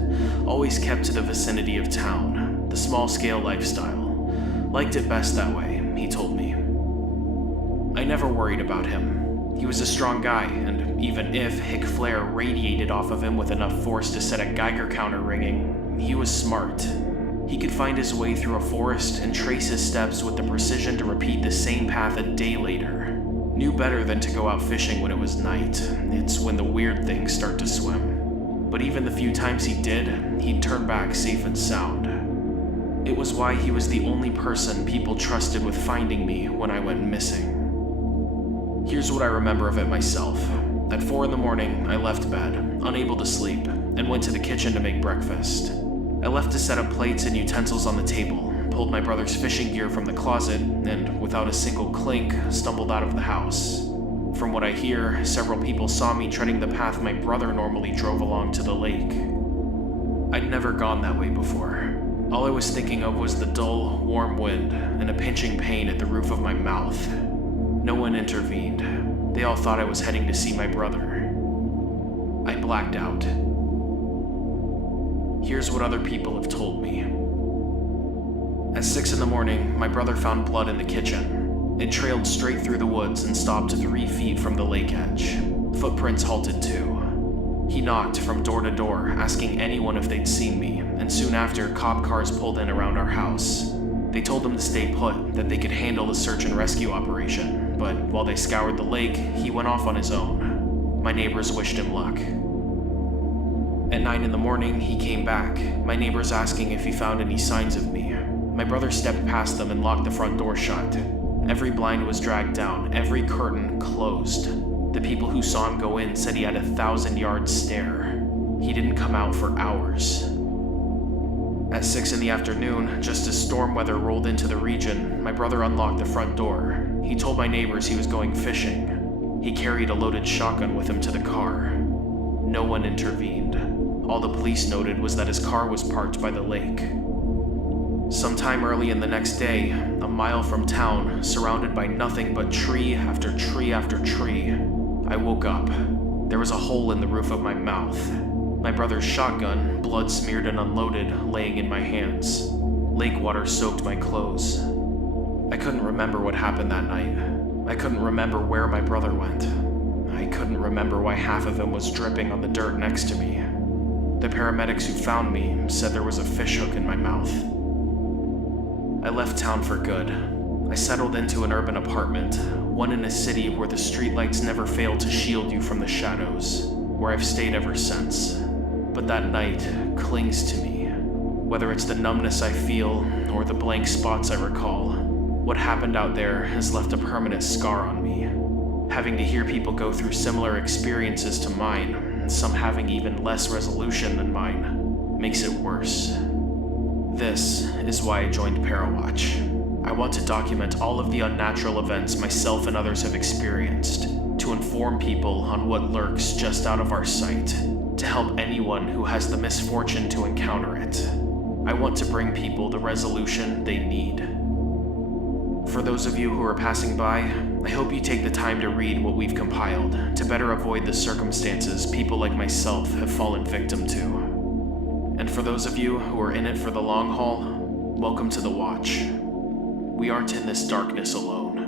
Always kept to the vicinity of town. The small-scale lifestyle. Liked it best that way, he told me. I never worried about him. He was a strong guy, and even if Hick Flare radiated off of him with enough force to set a Geiger counter ringing, he was smart. He could find his way through a forest and trace his steps with the precision to repeat the same path a day later. Knew better than to go out fishing when it was night. It's when the weird things start to swim. But even the few times he did, he'd turn back safe and sound. It was why he was the only person people trusted with finding me when I went missing. Here's what I remember of it myself. At 4 in the morning, I left bed, unable to sleep, and went to the kitchen to make breakfast. I left to set up plates and utensils on the table, pulled my brother's fishing gear from the closet, and without a single clink, stumbled out of the house. From what I hear, several people saw me treading the path my brother normally drove along to the lake. I'd never gone that way before. All I was thinking of was the dull, warm wind and a pinching pain at the roof of my mouth. No one intervened. They all thought I was heading to see my brother. I blacked out. Here's what other people have told me. At 6 in the morning, my brother found blood in the kitchen. It trailed straight through the woods and stopped 3 feet from the lake edge. Footprints halted too. He knocked from door to door, asking anyone if they'd seen me, and soon after, cop cars pulled in around our house. They told him to stay put, that they could handle the search and rescue operation, but while they scoured the lake, he went off on his own. My neighbors wished him luck. At 9 in the morning, he came back, my neighbors asking if he found any signs of me. My brother stepped past them and locked the front door shut. Every blind was dragged down, every curtain closed. The people who saw him go in said he had a 1,000-yard stare. He didn't come out for hours. At 6 in the afternoon, just as storm weather rolled into the region, my brother unlocked the front door. He told my neighbors he was going fishing. He carried a loaded shotgun with him to the car. No one intervened. All the police noted was that his car was parked by the lake. Sometime early in the next day, a mile from town, surrounded by nothing but tree after tree after tree, I woke up. There was a hole in the roof of my mouth. My brother's shotgun, blood smeared and unloaded, laying in my hands. Lake water soaked my clothes. I couldn't remember what happened that night. I couldn't remember where my brother went. I couldn't remember why half of him was dripping on the dirt next to me. The paramedics who found me said there was a fishhook in my mouth. I left town for good. I settled into an urban apartment, one in a city where the streetlights never failed to shield you from the shadows, where I've stayed ever since. But that night clings to me. Whether it's the numbness I feel or the blank spots I recall, what happened out there has left a permanent scar on me. Having to hear people go through similar experiences to mine, some having even less resolution than mine, makes it worse. This is why I joined Parawatch. I want to document all of the unnatural events myself and others have experienced, to inform people on what lurks just out of our sight, to help anyone who has the misfortune to encounter it. I want to bring people the resolution they need. For those of you who are passing by, I hope you take the time to read what we've compiled, to better avoid the circumstances people like myself have fallen victim to. And for those of you who are in it for the long haul, welcome to the Watch. We aren't in this darkness alone.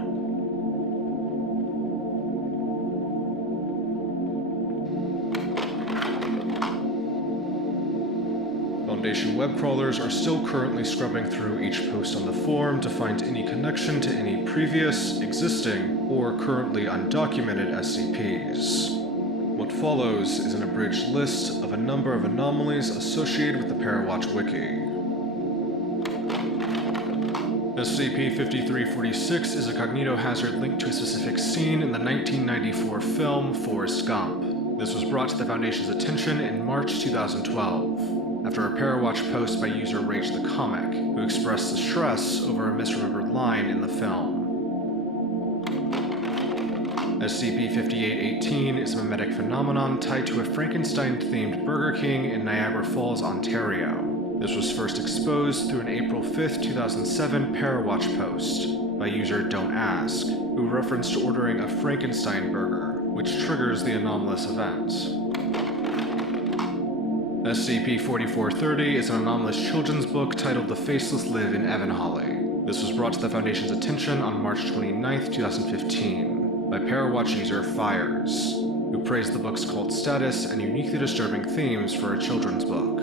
Foundation web crawlers are still currently scrubbing through each post on the forum to find any connection to any previous, existing, or currently undocumented SCPs. What follows is an abridged list of a number of anomalies associated with the Parawatch Wiki. SCP-5346 is a cognitohazard linked to a specific scene in the 1994 film Forrest Gump. This was brought to the Foundation's attention in March 2012, after a Parawatch post by user Rage the Comic, who expressed distress over a misremembered line in the film. SCP-5818 is a memetic phenomenon tied to a Frankenstein-themed Burger King in Niagara Falls, Ontario. This was first exposed through an April 5, 2007 Parawatch post by user Don't Ask, who referenced ordering a Frankenstein burger, which triggers the anomalous event. SCP-4430 is an anomalous children's book titled The Faceless Live in Evanholly. This was brought to the Foundation's attention on March 29, 2015, by Parawatch user Fires, who praised the book's cult status and uniquely disturbing themes for a children's book.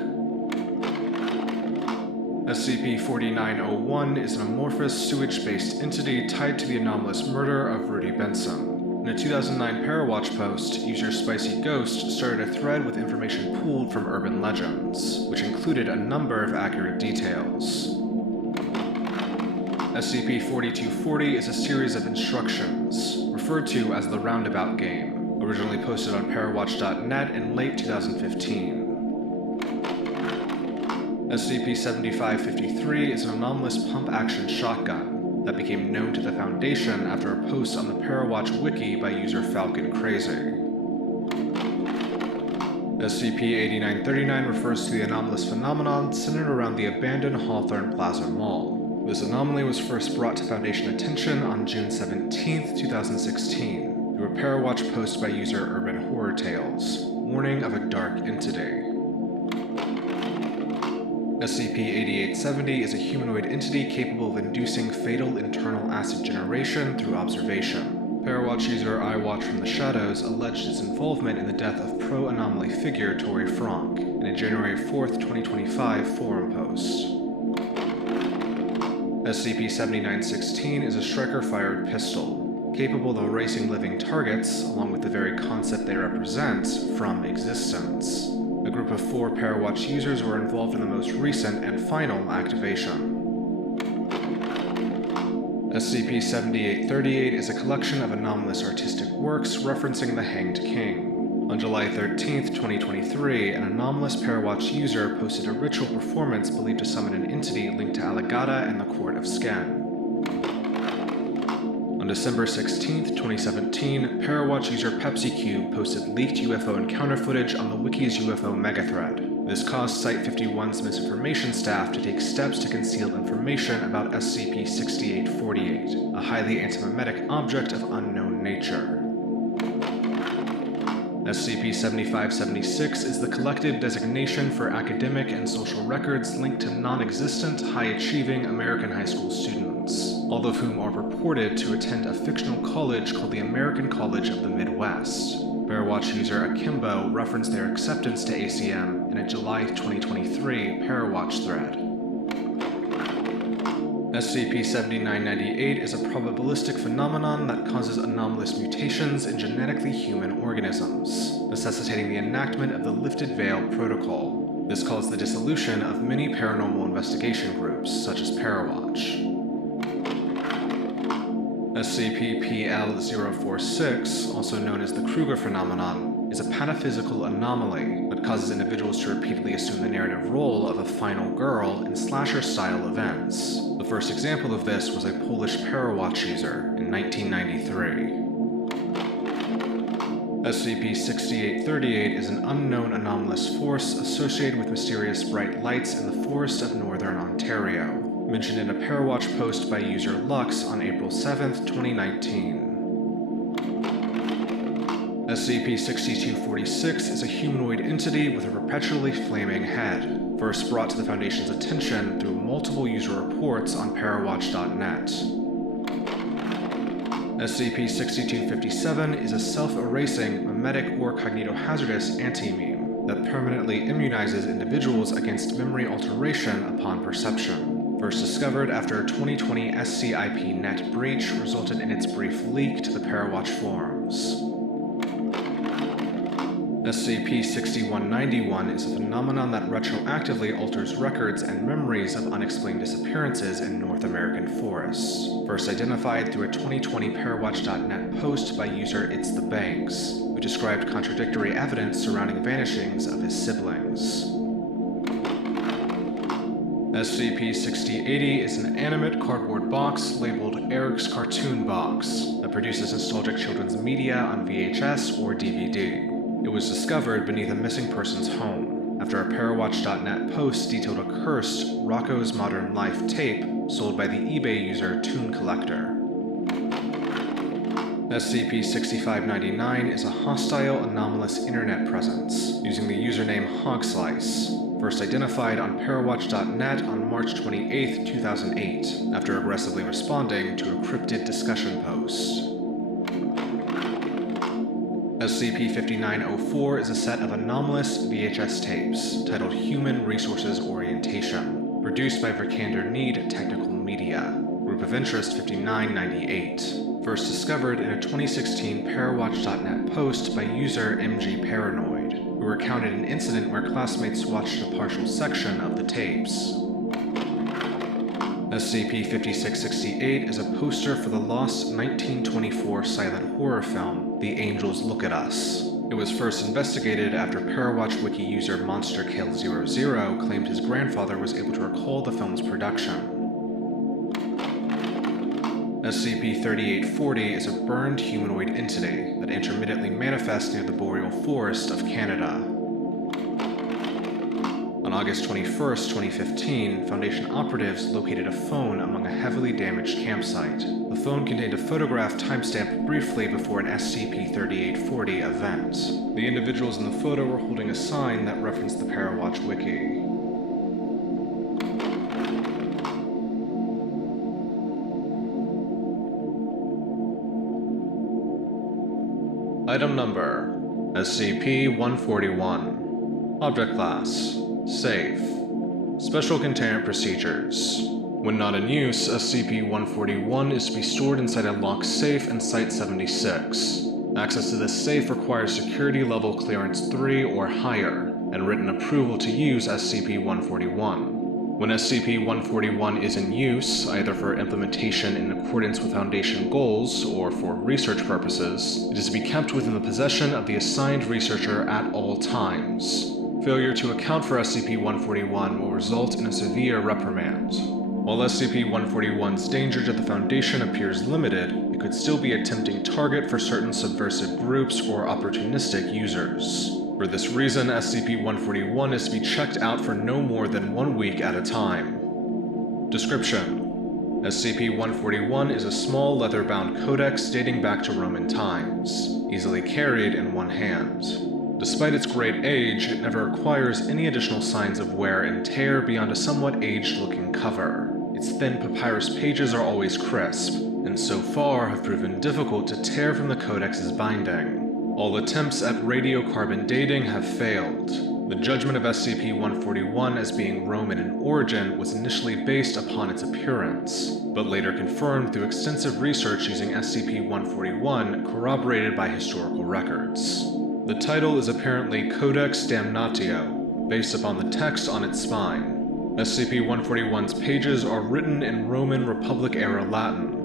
SCP-4901 is an amorphous, sewage-based entity tied to the anomalous murder of Rudy Benson. In a 2009 Parawatch post, user Spicy Ghost started a thread with information pooled from urban legends, which included a number of accurate details. SCP-4240 is a series of instructions, referred to as the Roundabout Game, originally posted on Parawatch.net in late 2015. SCP-7553 is an anomalous pump-action shotgun that became known to the Foundation after a post on the Parawatch Wiki by user Falcon Crazy. SCP-8939 refers to the anomalous phenomenon centered around the abandoned Hawthorne Plaza Mall. This anomaly was first brought to Foundation attention on June 17, 2016, through a Parawatch post by user Urban Horror Tales, warning of a dark entity. SCP-8870 is a humanoid entity capable of inducing fatal internal acid generation through observation. Parawatch user iWatch from the Shadows alleged its involvement in the death of pro-anomaly figure Tori Frank in a January 4, 2025 forum post. SCP-7916 is a striker-fired pistol, capable of erasing living targets, along with the very concept they represent, from existence. A group of 4 Parawatch users were involved in the most recent and final activation. SCP-7838 is a collection of anomalous artistic works referencing the Hanged King. On July 13, 2023, an anomalous Parawatch user posted a ritual performance believed to summon an entity linked to Alagata and the Court of Sken. On December 16, 2017, Parawatch user PepsiCube posted leaked UFO encounter footage on the Wiki's UFO megathread. This caused Site-51's misinformation staff to take steps to conceal information about SCP-6848, a highly antimemetic object of unknown nature. SCP-7576 is the collective designation for academic and social records linked to non-existent, high-achieving American high school students, all of whom are purported to attend a fictional college called the American College of the Midwest. Parawatch user Akimbo referenced their acceptance to ACM in a July 2023 Parawatch thread. SCP-7998 is a probabilistic phenomenon that causes anomalous mutations in genetically human organisms, necessitating the enactment of the Lifted Veil Protocol. This calls the dissolution of many paranormal investigation groups, such as Parawatch. SCP-PL-046, also known as the Kruger phenomenon, is a pataphysical anomaly that causes individuals to repeatedly assume the narrative role of a final girl in slasher-style events. The first example of this was a Polish Parawatch user in 1993. SCP-6838 is an unknown anomalous force associated with mysterious bright lights in the forest of northern Ontario, mentioned in a Parawatch post by user Lux on April 7, 2019. SCP-6246 is a humanoid entity with a perpetually flaming head, first brought to the Foundation's attention through multiple user reports on Parawatch.net. SCP-6257 is a self-erasing, memetic, or cognitohazardous anti-meme that permanently immunizes individuals against memory alteration upon perception. First discovered after a 2020 SCIP net breach resulted in its brief leak to the Parawatch forums. SCP-6191 is a phenomenon that retroactively alters records and memories of unexplained disappearances in North American forests. First identified through a 2020 Parawatch.net post by user It's the Banks, who described contradictory evidence surrounding vanishings of his siblings. SCP-6080 is an animate cardboard box labeled Eric's Cartoon Box that produces nostalgic children's media on VHS or DVD. It was discovered beneath a missing person's home, after a Parawatch.net post detailed a cursed Rocco's Modern Life tape sold by the eBay user Toon Collector. SCP-6599 is a hostile, anomalous internet presence, using the username Hogslice, first identified on Parawatch.net on March 28, 2008, after aggressively responding to a cryptid discussion post. SCP-5904 is a set of anomalous VHS tapes titled Human Resources Orientation, produced by Vikander Need Technical Media, Group of Interest 5998, first discovered in a 2016 Parawatch.net post by user MG Paranoid, who recounted an incident where classmates watched a partial section of the tapes. SCP-5668 is a poster for the lost 1924 silent horror film, The Angels Look at Us. It was first investigated after Parawatch Wiki user MonsterKill00 claimed his grandfather was able to recall the film's production. SCP-3840 is a burned humanoid entity that intermittently manifests near the boreal forest of Canada. On August 21, 2015, Foundation operatives located a phone among a heavily damaged campsite. The phone contained a photograph timestamped briefly before an SCP-3840 event. The individuals in the photo were holding a sign that referenced the Parawatch Wiki. Item Number: SCP-141. Object Class: Safe. Special Containment Procedures: when not in use, SCP-141 is to be stored inside a locked safe in Site-76. Access to this safe requires Security Level Clearance 3 or higher, and written approval to use SCP-141. When SCP-141 is in use, either for implementation in accordance with Foundation goals or for research purposes, it is to be kept within the possession of the assigned researcher at all times. Failure to account for SCP-141 will result in a severe reprimand. While SCP-141's danger to the Foundation appears limited, it and could still be a tempting target for certain subversive groups or opportunistic users. For this reason, SCP-141 is to be checked out for no more than 1 week at a time. Description: SCP-141 is a small leather-bound codex dating back to Roman times, easily carried in one hand. Despite its great age, it never acquires any additional signs of wear and tear beyond a somewhat aged-looking cover. Its thin papyrus pages are always crisp, and so far have proven difficult to tear from the codex's binding. All attempts at radiocarbon dating have failed. The judgment of SCP-141 as being Roman in origin was initially based upon its appearance, but later confirmed through extensive research using SCP-141 corroborated by historical records. The title is apparently Codex Damnatio, based upon the text on its spine. SCP-141's pages are written in Roman Republic-era Latin.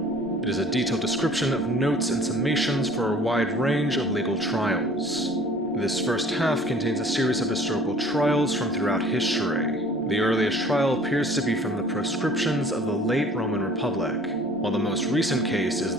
It is a detailed description of notes and summations for a wide range of legal trials. This first half contains a series of historical trials from throughout history. The earliest trial appears to be from the proscriptions of the late Roman Republic, while the most recent case is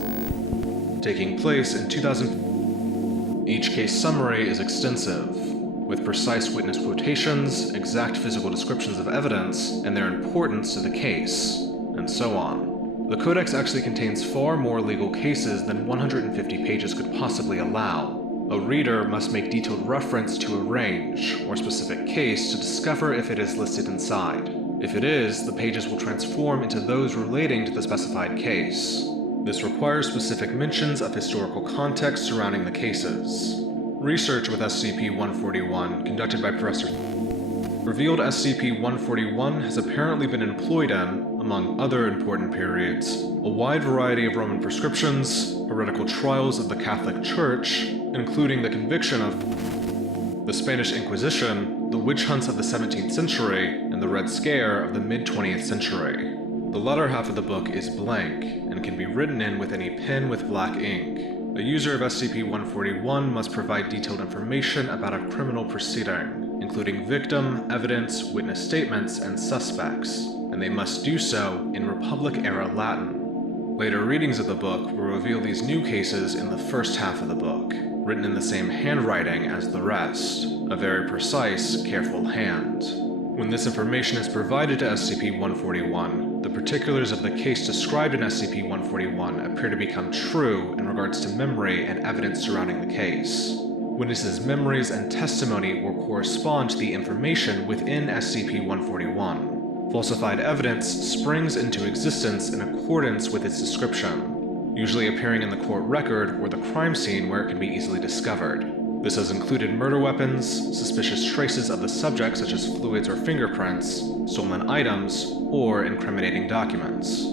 taking place in 2000. Each case summary is extensive, with precise witness quotations, exact physical descriptions of evidence, and their importance to the case, and so on. The Codex actually contains far more legal cases than 150 pages could possibly allow. A reader must make detailed reference to a range, or specific case, to discover if it is listed inside. If it is, the pages will transform into those relating to the specified case. This requires specific mentions of historical context surrounding the cases. Research with SCP-141, conducted by Professor revealed SCP-141 has apparently been employed in, among other important periods, a wide variety of Roman proscriptions, heretical trials of the Catholic Church, including the conviction of the Spanish Inquisition, the witch hunts of the 17th century, and the Red Scare of the mid-20th century. The latter half of the book is blank, and can be written in with any pen with black ink. A user of SCP-141 must provide detailed information about a criminal proceeding, including victim, evidence, witness statements, and suspects, and they must do so in Republic-era Latin. Later readings of the book will reveal these new cases in the first half of the book, written in the same handwriting as the rest, a very precise, careful hand. When this information is provided to SCP-141, the particulars of the case described in SCP-141 appear to become true in regards to memory and evidence surrounding the case. Witnesses' memories and testimony will correspond to the information within SCP-141. Falsified evidence springs into existence in accordance with its description, usually appearing in the court record or the crime scene where it can be easily discovered. This has included murder weapons, suspicious traces of the subject such as fluids or fingerprints, stolen items, or incriminating documents.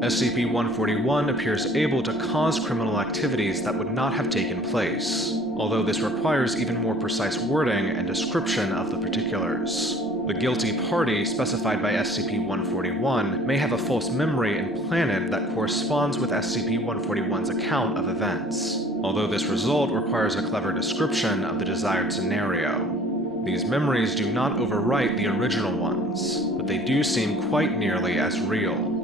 SCP-141 appears able to cause criminal activities that would not have taken place, although this requires even more precise wording and description of the particulars. The guilty party specified by SCP-141 may have a false memory implanted that corresponds with SCP-141's account of events, although this result requires a clever description of the desired scenario. These memories do not overwrite the original ones, but they do seem quite nearly as real.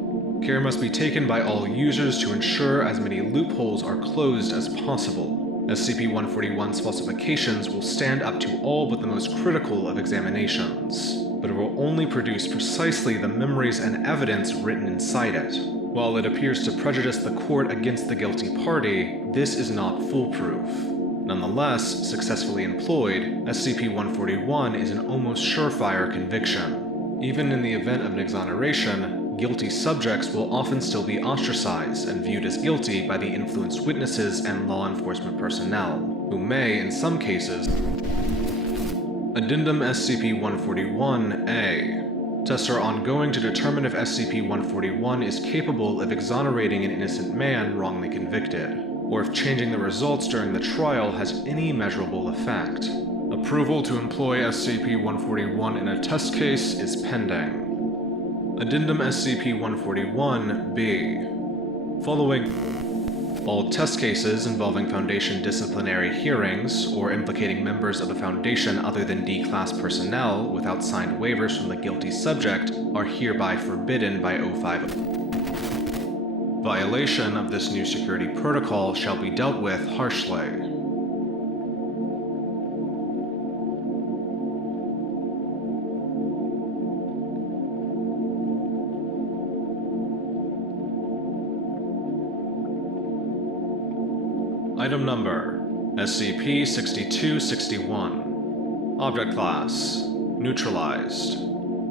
Care must be taken by all users to ensure as many loopholes are closed as possible. SCP-141's falsifications will stand up to all but the most critical of examinations, but it will only produce precisely the memories and evidence written inside it. While it appears to prejudice the court against the guilty party, this is not foolproof. Nonetheless, successfully employed, SCP-141 is an almost surefire conviction. Even in the event of an exoneration, guilty subjects will often still be ostracized and viewed as guilty by the influenced witnesses and law enforcement personnel, who may, in some cases, Addendum SCP-141-A. Tests are ongoing to determine if SCP-141 is capable of exonerating an innocent man wrongly convicted, or if changing the results during the trial has any measurable effect. Approval to employ SCP-141 in a test case is pending. Addendum SCP-141-B. Following all test cases involving Foundation disciplinary hearings or implicating members of the Foundation other than D-Class personnel without signed waivers from the guilty subject are hereby forbidden by O5. Violation of this new security protocol shall be dealt with harshly. Item Number SCP-6261. Object Class Neutralized.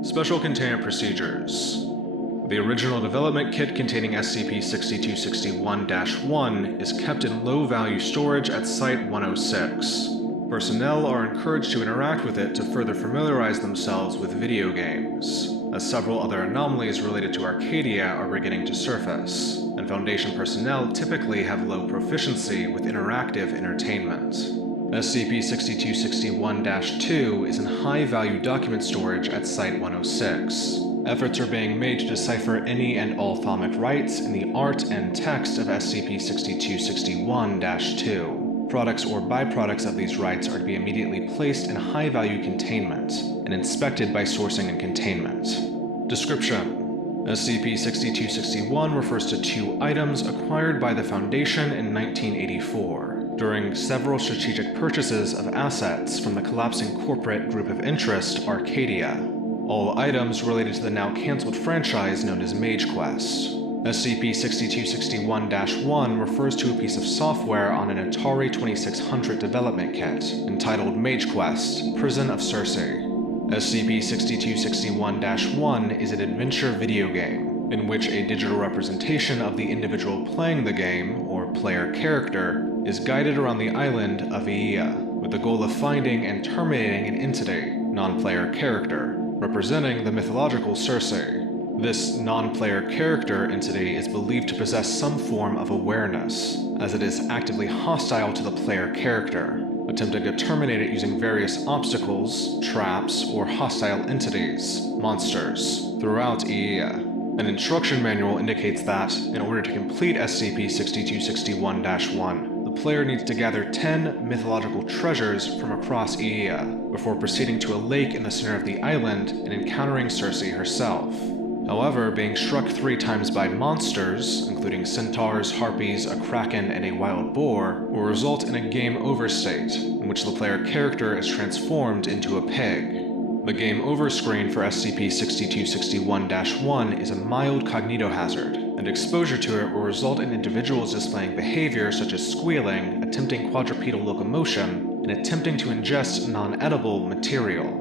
Special Containment Procedures. The original development kit containing SCP-6261-1 is kept in low-value storage at Site-106. Personnel are encouraged to interact with it to further familiarize themselves with video games, as several other anomalies related to Arcadia are beginning to surface, and Foundation personnel typically have low proficiency with interactive entertainment. SCP-6261-2 is in high-value document storage at Site-106. Efforts are being made to decipher any and all thaumic rights in the art and text of SCP-6261-2. Products or byproducts of these rights are to be immediately placed in high-value containment and inspected by sourcing and containment. Description: SCP-6261 refers to 2 items acquired by the Foundation in 1984 during several strategic purchases of assets from the collapsing corporate group of interest Arcadia. All items related to the now-cancelled franchise known as MageQuest. SCP-6261-1 refers to a piece of software on an Atari 2600 development kit entitled MageQuest: Prison of Circe. SCP-6261-1 is an adventure video game in which a digital representation of the individual playing the game, or player character, is guided around the island of Iea, with the goal of finding and terminating an entity, non-player character, representing the mythological Circe. This non-player character entity is believed to possess some form of awareness, as it is actively hostile to the player character, attempting to terminate it using various obstacles, traps, or hostile entities, monsters, throughout Iea. An instruction manual indicates that, in order to complete SCP-6261-1, the player needs to gather 10 mythological treasures from across Iea, before proceeding to a lake in the center of the island and encountering Circe herself. However, being struck 3 times by monsters, including centaurs, harpies, a kraken, and a wild boar, will result in a game over state, in which the player character is transformed into a pig. The game over screen for SCP-6261-1 is a mild cognitohazard, and exposure to it will result in individuals displaying behavior such as squealing, attempting quadrupedal locomotion, and attempting to ingest non-edible material.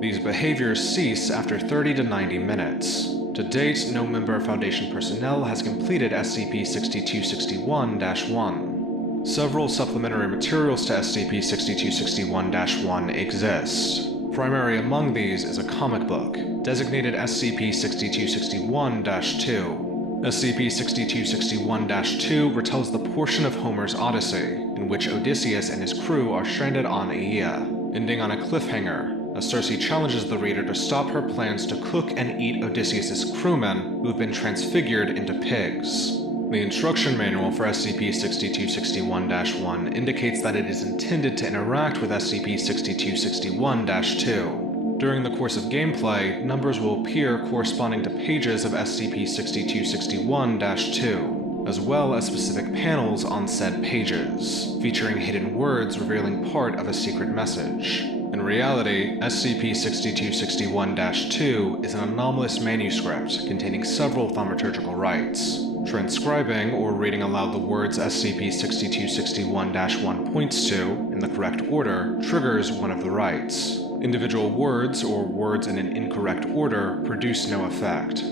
These behaviors cease after 30 to 90 minutes. To date, no member of Foundation personnel has completed SCP-6261-1. Several supplementary materials to SCP-6261-1 exist. Primary among these is a comic book, designated SCP-6261-2. SCP-6261-2 retells the portion of Homer's Odyssey, in which Odysseus and his crew are stranded on Aea, ending on a cliffhanger, as Circe challenges the reader to stop her plans to cook and eat Odysseus' crewmen who have been transfigured into pigs. The instruction manual for SCP-6261-1 indicates that it is intended to interact with SCP-6261-2. During the course of gameplay, numbers will appear corresponding to pages of SCP-6261-2, as well as specific panels on said pages, featuring hidden words revealing part of a secret message. In reality, SCP-6261-2 is an anomalous manuscript containing several thaumaturgical rights. Transcribing or reading aloud the words SCP-6261-1 points to, in the correct order, triggers one of the rights. Individual words, or words in an incorrect order, produce no effect.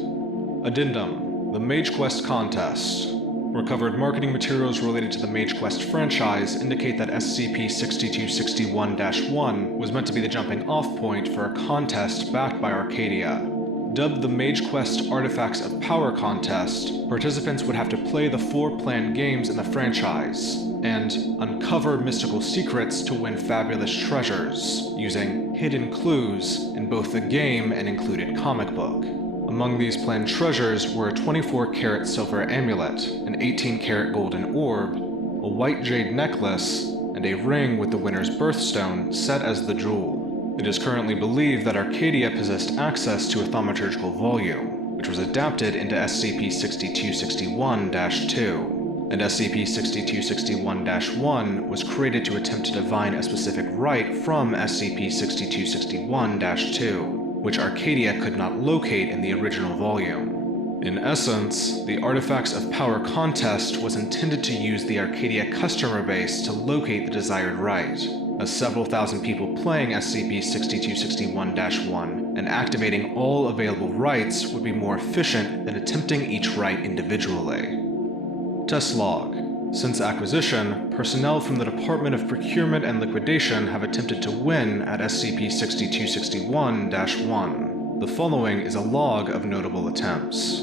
Addendum: The MageQuest Contest. Recovered marketing materials related to the MageQuest franchise indicate that SCP-6261-1 was meant to be the jumping-off point for a contest backed by Arcadia. Dubbed the MageQuest Artifacts of Power Contest, participants would have to play the 4 planned games in the franchise, and uncover mystical secrets to win fabulous treasures, using hidden clues in both the game and included comic book. Among these planned treasures were a 24-karat silver amulet, an 18-karat golden orb, a white jade necklace, and a ring with the winner's birthstone set as the jewel. It is currently believed that Arcadia possessed access to a thaumaturgical volume. which was adapted into SCP-6261-2. And SCP-6261-1 was created to attempt to divine a specific right from SCP-6261-2, which Arcadia could not locate in the original volume. In essence, the Artifacts of Power contest was intended to use the Arcadia customer base to locate the desired right, as several thousand people playing SCP-6261-1 and activating all available rights would be more efficient than attempting each right individually. Test log. Since acquisition, personnel from the Department of Procurement and Liquidation have attempted to win at SCP-6261-1. The following is a log of notable attempts.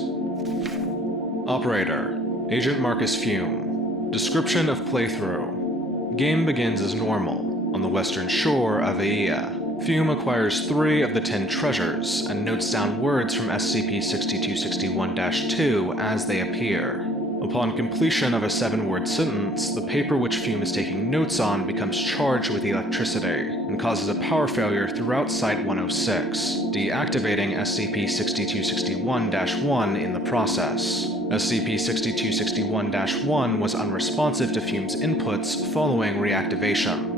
Operator, Agent Marcus Fume. Description of playthrough. Game begins as normal, on the western shore of Aia. Fume acquires 3 of the 10 treasures and notes down words from SCP-6261-2 as they appear. Upon completion of a 7-word sentence, the paper which Fume is taking notes on becomes charged with electricity and causes a power failure throughout Site-106, deactivating SCP-6261-1 in the process. SCP-6261-1 was unresponsive to Fume's inputs following reactivation.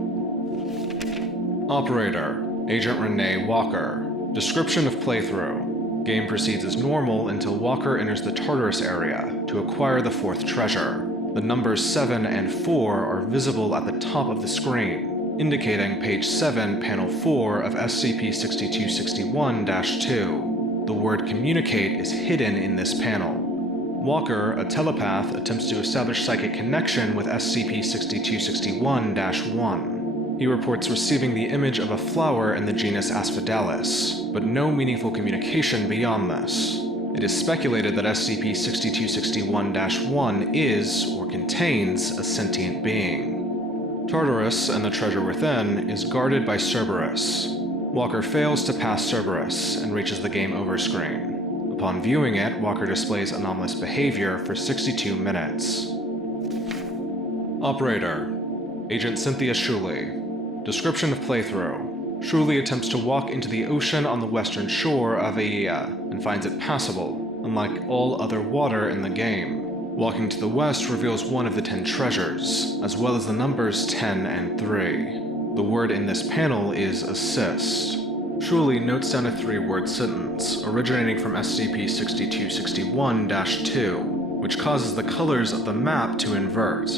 Operator, Agent Renee Walker. Description of playthrough. Game proceeds as normal until Walker enters the Tartarus area to acquire the 4th treasure. The numbers 7 and 4 are visible at the top of the screen, indicating page 7, panel 4 of SCP-6261-2. The word communicate is hidden in this panel. Walker, a telepath, attempts to establish psychic connection with SCP-6261-1. He reports receiving the image of a flower in the genus Asphodelus, but no meaningful communication beyond this. It is speculated that SCP-6261-1 is, or contains, a sentient being. Tartarus and the treasure within is guarded by Cerberus. Walker fails to pass Cerberus and reaches the game over screen. Upon viewing it, Walker displays anomalous behavior for 62 minutes. Operator, Agent Cynthia Shuley. Description of playthrough. Shuley attempts to walk into the ocean on the western shore of Aia and finds it passable, unlike all other water in the game. Walking to the west reveals one of the 10 treasures, as well as the numbers 10 and 3. The word in this panel is assist. Shuley notes down a 3-word sentence, originating from SCP-6261-2, which causes the colors of the map to invert.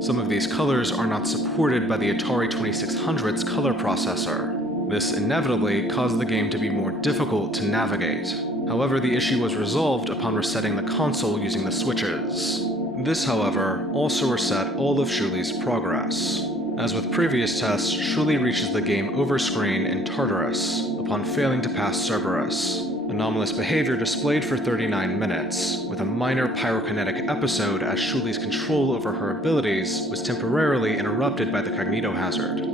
Some of these colors are not supported by the Atari 2600's color processor. This inevitably caused the game to be more difficult to navigate. However, the issue was resolved upon resetting the console using the switches. This, however, also reset all of Shuley's progress. As with previous tests, Shuley reaches the game over screen in Tartarus, upon failing to pass Cerberus. Anomalous behavior displayed for 39 minutes, with a minor pyrokinetic episode as Shuley's control over her abilities was temporarily interrupted by the cognitohazard.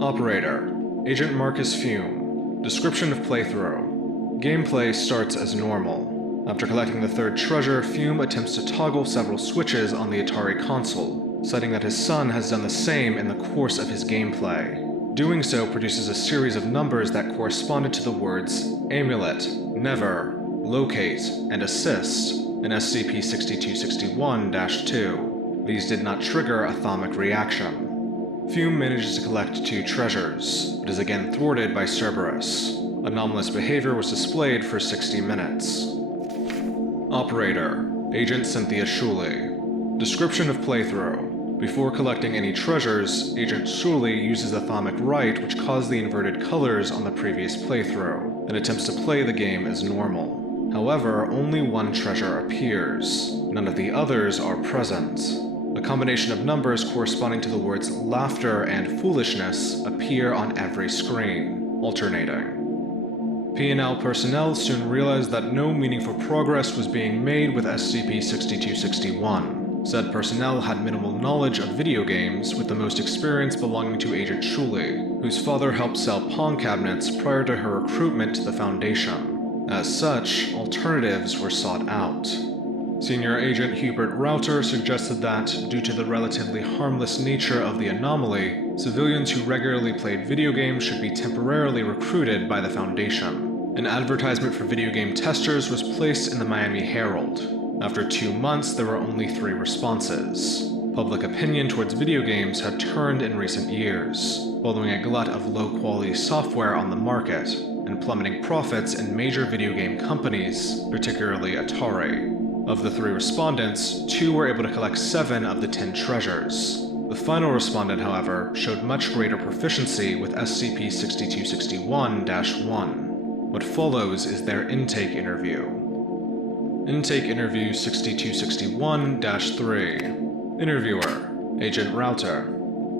Operator, Agent Marcus Fume. Description of playthrough. Gameplay starts as normal. After collecting the 3rd treasure, Fume attempts to toggle several switches on the Atari console, citing that his son has done the same in the course of his gameplay. Doing so produces a series of numbers that corresponded to the words amulet, never, locate, and assist in SCP-6261-2. These did not trigger a thermic reaction. Fume manages to collect 2 treasures, but is again thwarted by Cerberus. Anomalous behavior was displayed for 60 minutes. Operator, Agent Cynthia Shuley. Description of playthrough. Before collecting any treasures, Agent Shuley uses a thermic rite which caused the inverted colors on the previous playthrough, and attempts to play the game as normal. However, only 1 treasure appears. None of the others are present. A combination of numbers corresponding to the words laughter and foolishness appear on every screen, alternating. P&L personnel soon realized that no meaningful progress was being made with SCP-6261. Said personnel had minimal knowledge of video games, with the most experience belonging to Agent Shuley, whose father helped sell pawn cabinets prior to her recruitment to the Foundation. As such, alternatives were sought out. Senior Agent Hubert Rauter suggested that, due to the relatively harmless nature of the anomaly, civilians who regularly played video games should be temporarily recruited by the Foundation. An advertisement for video game testers was placed in the Miami Herald. After 2 months, there were only 3 responses. Public opinion towards video games had turned in recent years, following a glut of low-quality software on the market, and plummeting profits in major video game companies, particularly Atari. Of the 3 respondents, 2 were able to collect 7 of the 10 treasures. The final respondent, however, showed much greater proficiency with SCP-6261-1. What follows is their intake interview. Intake interview 6261-3. Interviewer, Agent Router.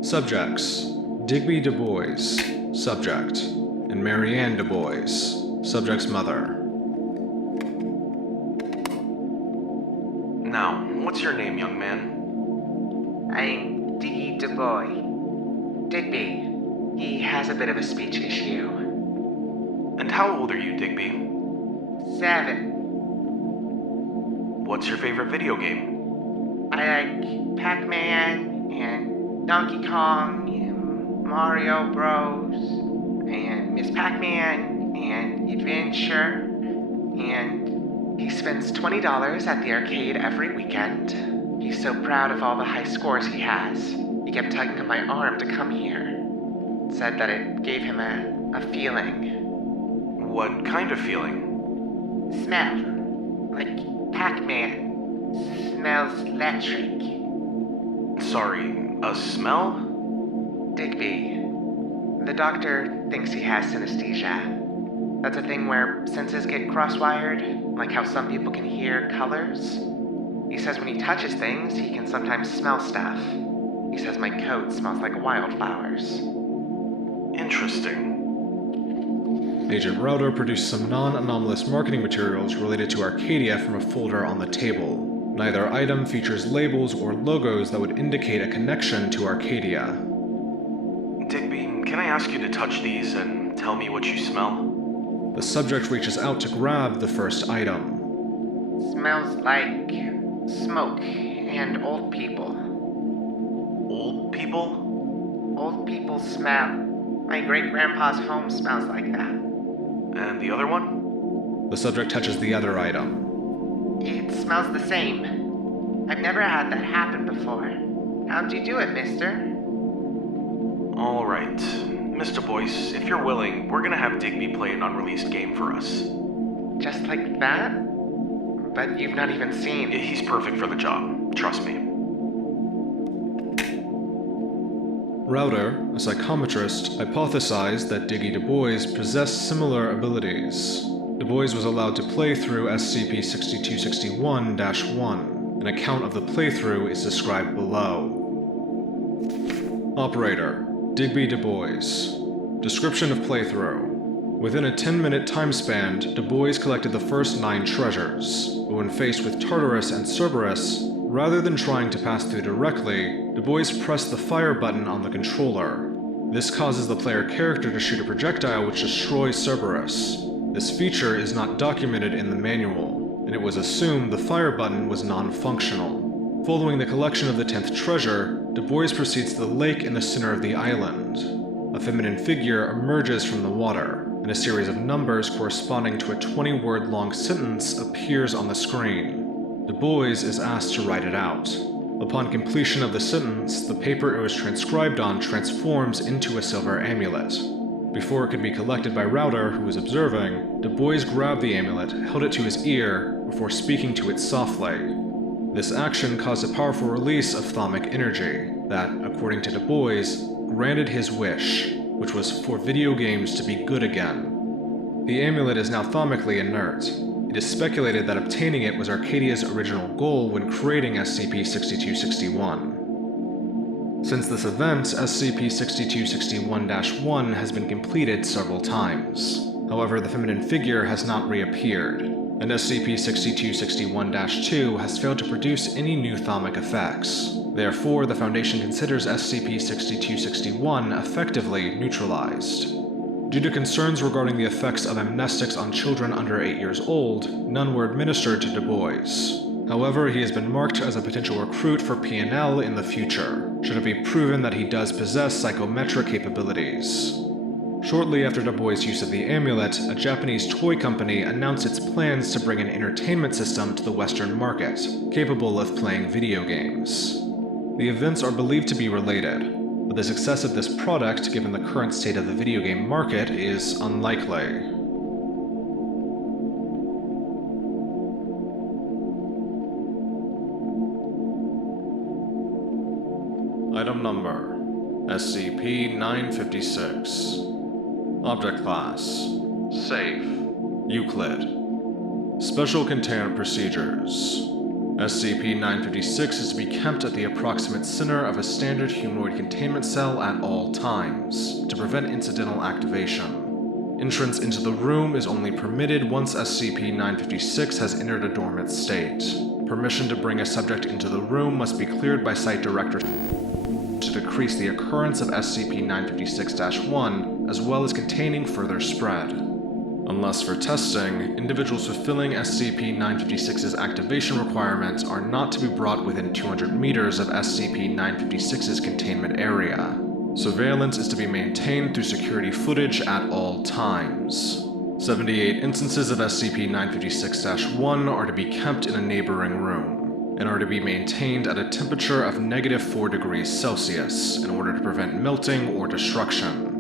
Subjects, Digby Du Bois, subject, and Marianne Du Bois, subject's mother. Now, what's your name, young man? I'm Diggy Du Bois. Digby. He has a bit of a speech issue. And how old are you, Digby? 7. What's your favorite video game? I like Pac-Man and Donkey Kong and Mario Bros. And Miss Pac-Man and Adventure. And he spends $20 at the arcade every weekend. He's so proud of all the high scores he has. He kept tugging on my arm to come here. Said that it gave him a feeling. What kind of feeling? Smell. Like Pac-Man. Smells electric. Sorry, a smell? Digby. The doctor thinks he has synesthesia. That's a thing where senses get cross-wired, like how some people can hear colors. He says when he touches things, he can sometimes smell stuff. He says my coat smells like wildflowers. Interesting. Agent Router produced some non-anomalous marketing materials related to Arcadia from a folder on the table. Neither item features labels or logos that would indicate a connection to Arcadia. Digby, can I ask you to touch these and tell me what you smell? The subject reaches out to grab the first item. Smells like smoke and old people. Old people? Old people smell. My great-grandpa's home smells like that. And the other one? The subject touches the other item. It smells the same. I've never had that happen before. How'd you do it, mister? All right. Mr. Boyce, if you're willing, we're gonna have Digby play an unreleased game for us. Just like that? But you've not even seen... He's perfect for the job. Trust me. Router, a psychometrist, hypothesized that Diggy Du Bois possessed similar abilities. Du Bois was allowed to play through SCP-6261-1. An account of the playthrough is described below. Operator, Digby Du Bois. Description of playthrough. Within a 10-minute time span, Du Bois collected the first 9 treasures, but when faced with Tartarus and Cerberus, rather than trying to pass through directly, Du Bois pressed the fire button on the controller. This causes the player character to shoot a projectile which destroys Cerberus. This feature is not documented in the manual, and it was assumed the fire button was non-functional. Following the collection of the 10th treasure, Du Bois proceeds to the lake in the center of the island. A feminine figure emerges from the water, and a series of numbers corresponding to a 20-word-long sentence appears on the screen. Du Bois is asked to write it out. Upon completion of the sentence, the paper it was transcribed on transforms into a silver amulet. Before it could be collected by Router, who was observing, Du Bois grabbed the amulet, held it to his ear, before speaking to it softly. This action caused a powerful release of thaumic energy that, according to Du Bois, granted his wish, which was for video games to be good again. The amulet is now thaunically inert. It is speculated that obtaining it was Arcadia's original goal when creating SCP-6261. Since this event, SCP-6261-1 has been completed several times. However, the feminine figure has not reappeared, and SCP-6261-2 has failed to produce any new thaumic effects. Therefore, the Foundation considers SCP-6261 effectively neutralized. Due to concerns regarding the effects of amnestics on children under 8 years old, none were administered to Du Bois. However, he has been marked as a potential recruit for P&L in the future, should it be proven that he does possess psychometric capabilities. Shortly after Du Bois' use of the amulet, a Japanese toy company announced its plans to bring an entertainment system to the Western market, capable of playing video games. The events are believed to be related, but the success of this product, given the current state of the video game market, is unlikely. Item Number: SCP-956. Object Class: Safe. Euclid. Special Containment Procedures: SCP-956 is to be kept at the approximate center of a standard humanoid containment cell at all times, to prevent incidental activation. Entrance into the room is only permitted once SCP-956 has entered a dormant state. Permission to bring a subject into the room must be cleared by Site Director to decrease the occurrence of SCP-956-1, as well as containing further spread. Unless for testing, individuals fulfilling SCP-956's activation requirements are not to be brought within 200 meters of SCP-956's containment area. Surveillance is to be maintained through security footage at all times. 78 instances of SCP-956-1 are to be kept in a neighboring room, and are to be maintained at a temperature of -4 degrees Celsius in order to prevent melting or destruction.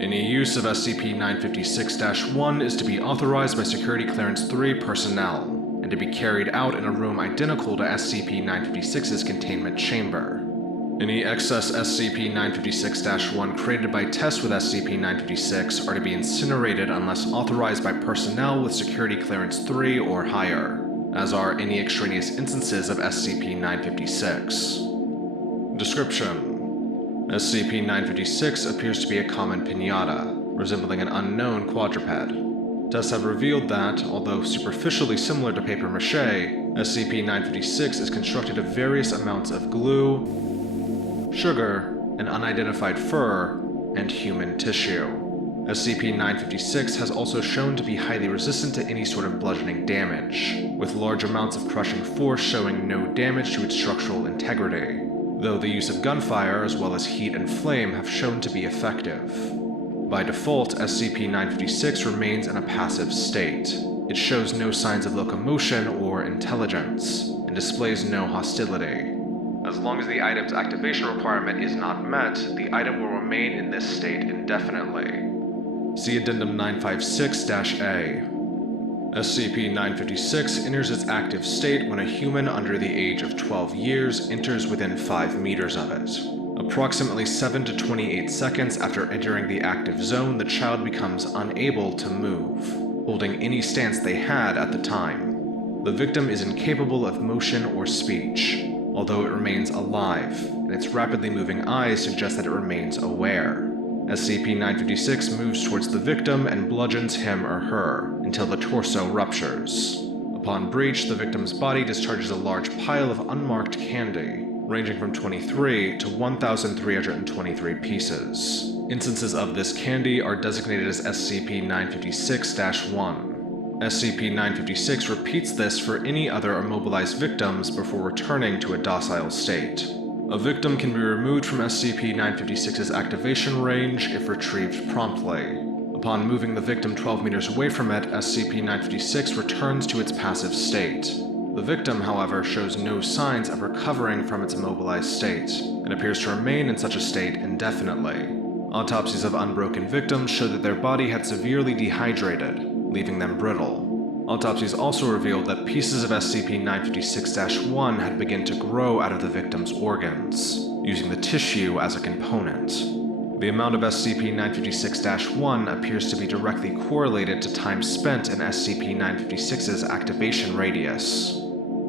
Any use of SCP-956-1 is to be authorized by Security Clearance 3 personnel, and to be carried out in a room identical to SCP-956's containment chamber. Any excess SCP-956-1 created by tests with SCP-956 are to be incinerated unless authorized by personnel with Security Clearance 3 or higher, as are any extraneous instances of SCP-956. Description: SCP-956 appears to be a common piñata, resembling an unknown quadruped. Tests have revealed that, although superficially similar to papier-mâché, SCP-956 is constructed of various amounts of glue, sugar, an unidentified fur, and human tissue. SCP-956 has also shown to be highly resistant to any sort of bludgeoning damage, with large amounts of crushing force showing no damage to its structural integrity, though the use of gunfire as well as heat and flame have shown to be effective. By default, SCP-956 remains in a passive state. It shows no signs of locomotion or intelligence, and displays no hostility. As long as the item's activation requirement is not met, the item will remain in this state indefinitely. See Addendum 956-A. SCP-956 enters its active state when a human under the age of 12 years enters within 5 meters of it. Approximately 7 to 28 seconds after entering the active zone, the child becomes unable to move, holding any stance they had at the time. The victim is incapable of motion or speech, although it remains alive, and its rapidly moving eyes suggest that it remains aware. SCP-956 moves towards the victim and bludgeons him or her until the torso ruptures. Upon breach, the victim's body discharges a large pile of unmarked candy, ranging from 23 to 1,323 pieces. Instances of this candy are designated as SCP-956-1. SCP-956 repeats this for any other immobilized victims before returning to a docile state. A victim can be removed from SCP-956's activation range if retrieved promptly. Upon moving the victim 12 meters away from it, SCP-956 returns to its passive state. The victim, however, shows no signs of recovering from its immobilized state, and appears to remain in such a state indefinitely. Autopsies of unbroken victims show that their body had severely dehydrated, leaving them brittle. Autopsies also revealed that pieces of SCP-956-1 had begun to grow out of the victim's organs, using the tissue as a component. The amount of SCP-956-1 appears to be directly correlated to time spent in SCP-956's activation radius.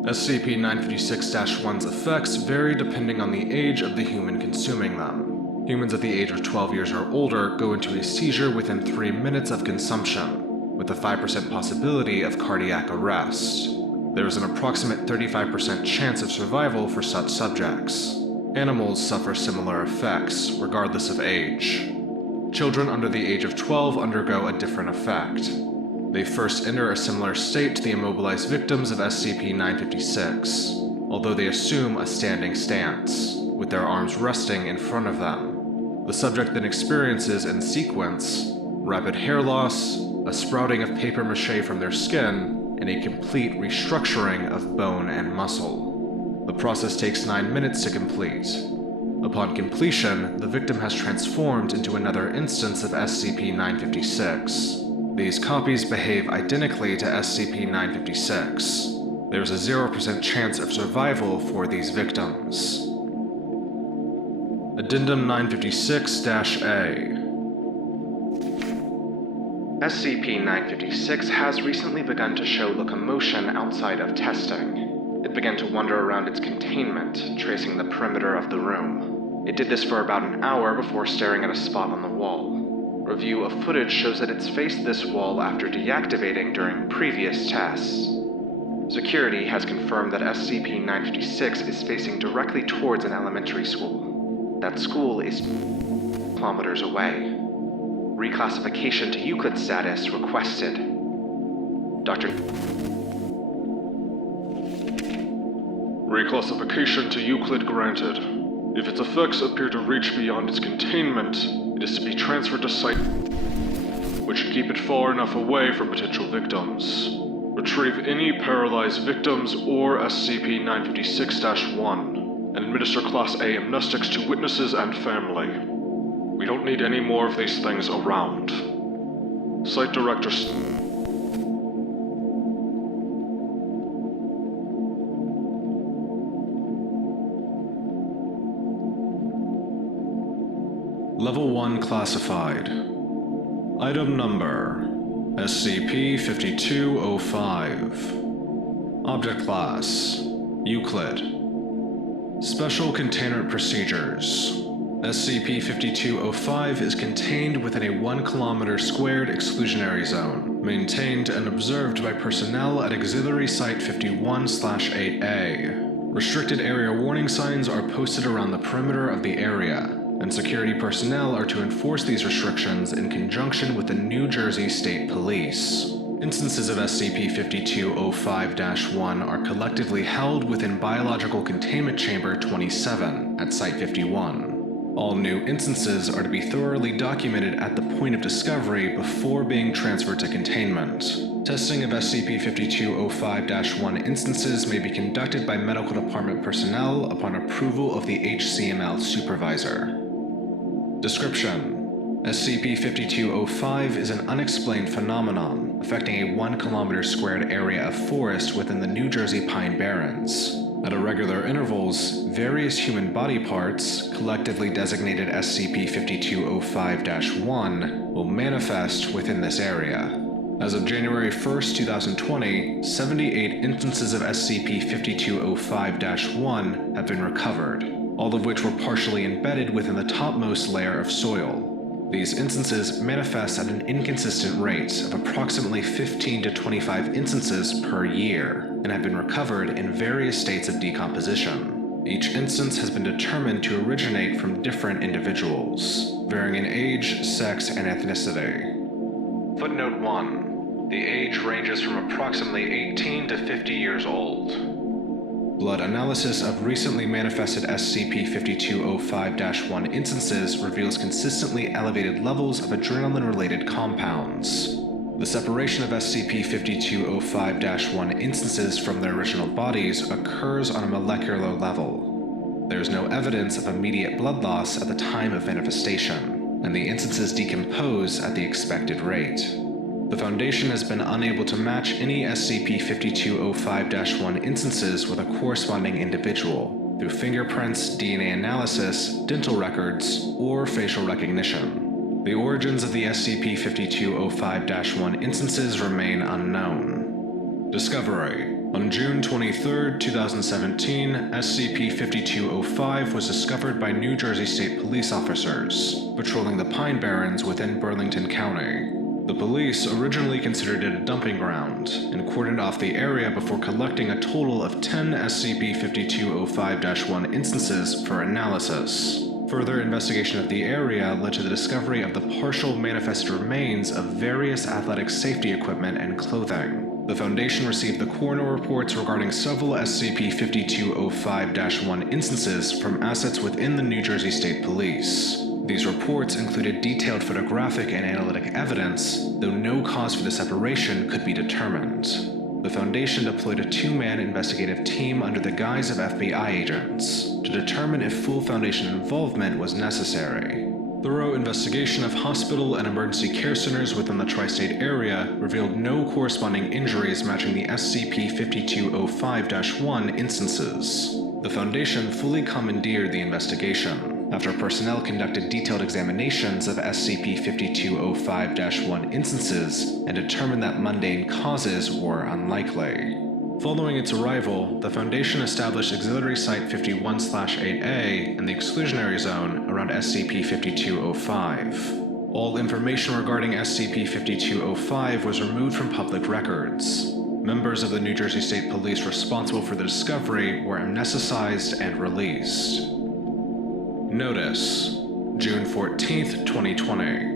SCP-956-1's effects vary depending on the age of the human consuming them. Humans at the age of 12 years or older go into a seizure within 3 minutes of consumption, with a 5% possibility of cardiac arrest. There is an approximate 35% chance of survival for such subjects. Animals suffer similar effects, regardless of age. Children under the age of 12 undergo a different effect. They first enter a similar state to the immobilized victims of SCP-956, although they assume a standing stance, with their arms resting in front of them. The subject then experiences, in sequence, rapid hair loss, a sprouting of paper mache from their skin, and a complete restructuring of bone and muscle. The process takes 9 minutes to complete. Upon completion, the victim has transformed into another instance of SCP-956. These copies behave identically to SCP-956. There's a 0% chance of survival for these victims. Addendum 956-A. SCP-956 has recently begun to show locomotion outside of testing. It began to wander around its containment, tracing the perimeter of the room. It did this for about an hour before staring at a spot on the wall. Review of footage shows that it's faced this wall after deactivating during previous tests. Security has confirmed that SCP-956 is facing directly towards an elementary school. That school is kilometers away. Reclassification to Euclid status requested. Dr. Reclassification to Euclid granted. If its effects appear to reach beyond its containment, it is to be transferred to Site, which should keep it far enough away from potential victims. Retrieve any paralyzed victims or SCP-956-1, and administer Class A amnestics to witnesses and family. We don't need any more of these things around. Site Director Level 1 Classified. Item Number SCP-5205. Object Class Euclid. Special Containment Procedures. SCP-5205 is contained within a 1 km squared exclusionary zone, maintained and observed by personnel at Auxiliary Site 51/8A. Restricted area warning signs are posted around the perimeter of the area, and security personnel are to enforce these restrictions in conjunction with the New Jersey State Police. Instances of SCP-5205-1 are collectively held within Biological Containment Chamber 27 at Site 51. All new instances are to be thoroughly documented at the point of discovery before being transferred to containment. Testing of SCP-5205-1 instances may be conducted by Medical Department personnel upon approval of the HCML supervisor. Description: SCP-5205 is an unexplained phenomenon affecting a 1 km squared area of forest within the New Jersey Pine Barrens. At irregular intervals, various human body parts, collectively designated SCP-5205-1, will manifest within this area. As of January 1st, 2020, 78 instances of SCP-5205-1 have been recovered, all of which were partially embedded within the topmost layer of soil. These instances manifest at an inconsistent rate of approximately 15 to 25 instances per year, and have been recovered in various states of decomposition. Each instance has been determined to originate from different individuals, varying in age, sex, and ethnicity. Footnote 1. The age ranges from approximately 18 to 50 years old. Blood analysis of recently manifested SCP-5205-1 instances reveals consistently elevated levels of adrenaline-related compounds. The separation of SCP-5205-1 instances from their original bodies occurs on a molecular level. There is no evidence of immediate blood loss at the time of manifestation, and the instances decompose at the expected rate. The Foundation has been unable to match any SCP-5205-1 instances with a corresponding individual through fingerprints, DNA analysis, dental records, or facial recognition. The origins of the SCP-5205-1 instances remain unknown. Discovery: on June 23, 2017, SCP-5205 was discovered by New Jersey State Police officers patrolling the Pine Barrens within Burlington County. The police originally considered it a dumping ground and cordoned off the area before collecting a total of 10 SCP-5205-1 instances for analysis. Further investigation of the area led to the discovery of the partial manifested remains of various athletic safety equipment and clothing. The Foundation received the coroner reports regarding several SCP-5205-1 instances from assets within the New Jersey State Police. These reports included detailed photographic and analytic evidence, though no cause for the separation could be determined. The Foundation deployed a two-man investigative team under the guise of FBI agents to determine if full Foundation involvement was necessary. Thorough investigation of hospital and emergency care centers within the tri-state area revealed no corresponding injuries matching the SCP-5205-1 instances. The Foundation fully commandeered the investigation after personnel conducted detailed examinations of SCP-5205-1 instances and determined that mundane causes were unlikely. Following its arrival, the Foundation established Auxiliary Site 51/8A in the exclusionary zone around SCP-5205. All information regarding SCP-5205 was removed from public records. Members of the New Jersey State Police responsible for the discovery were amnesticized and released. Notice: June 14th, 2020.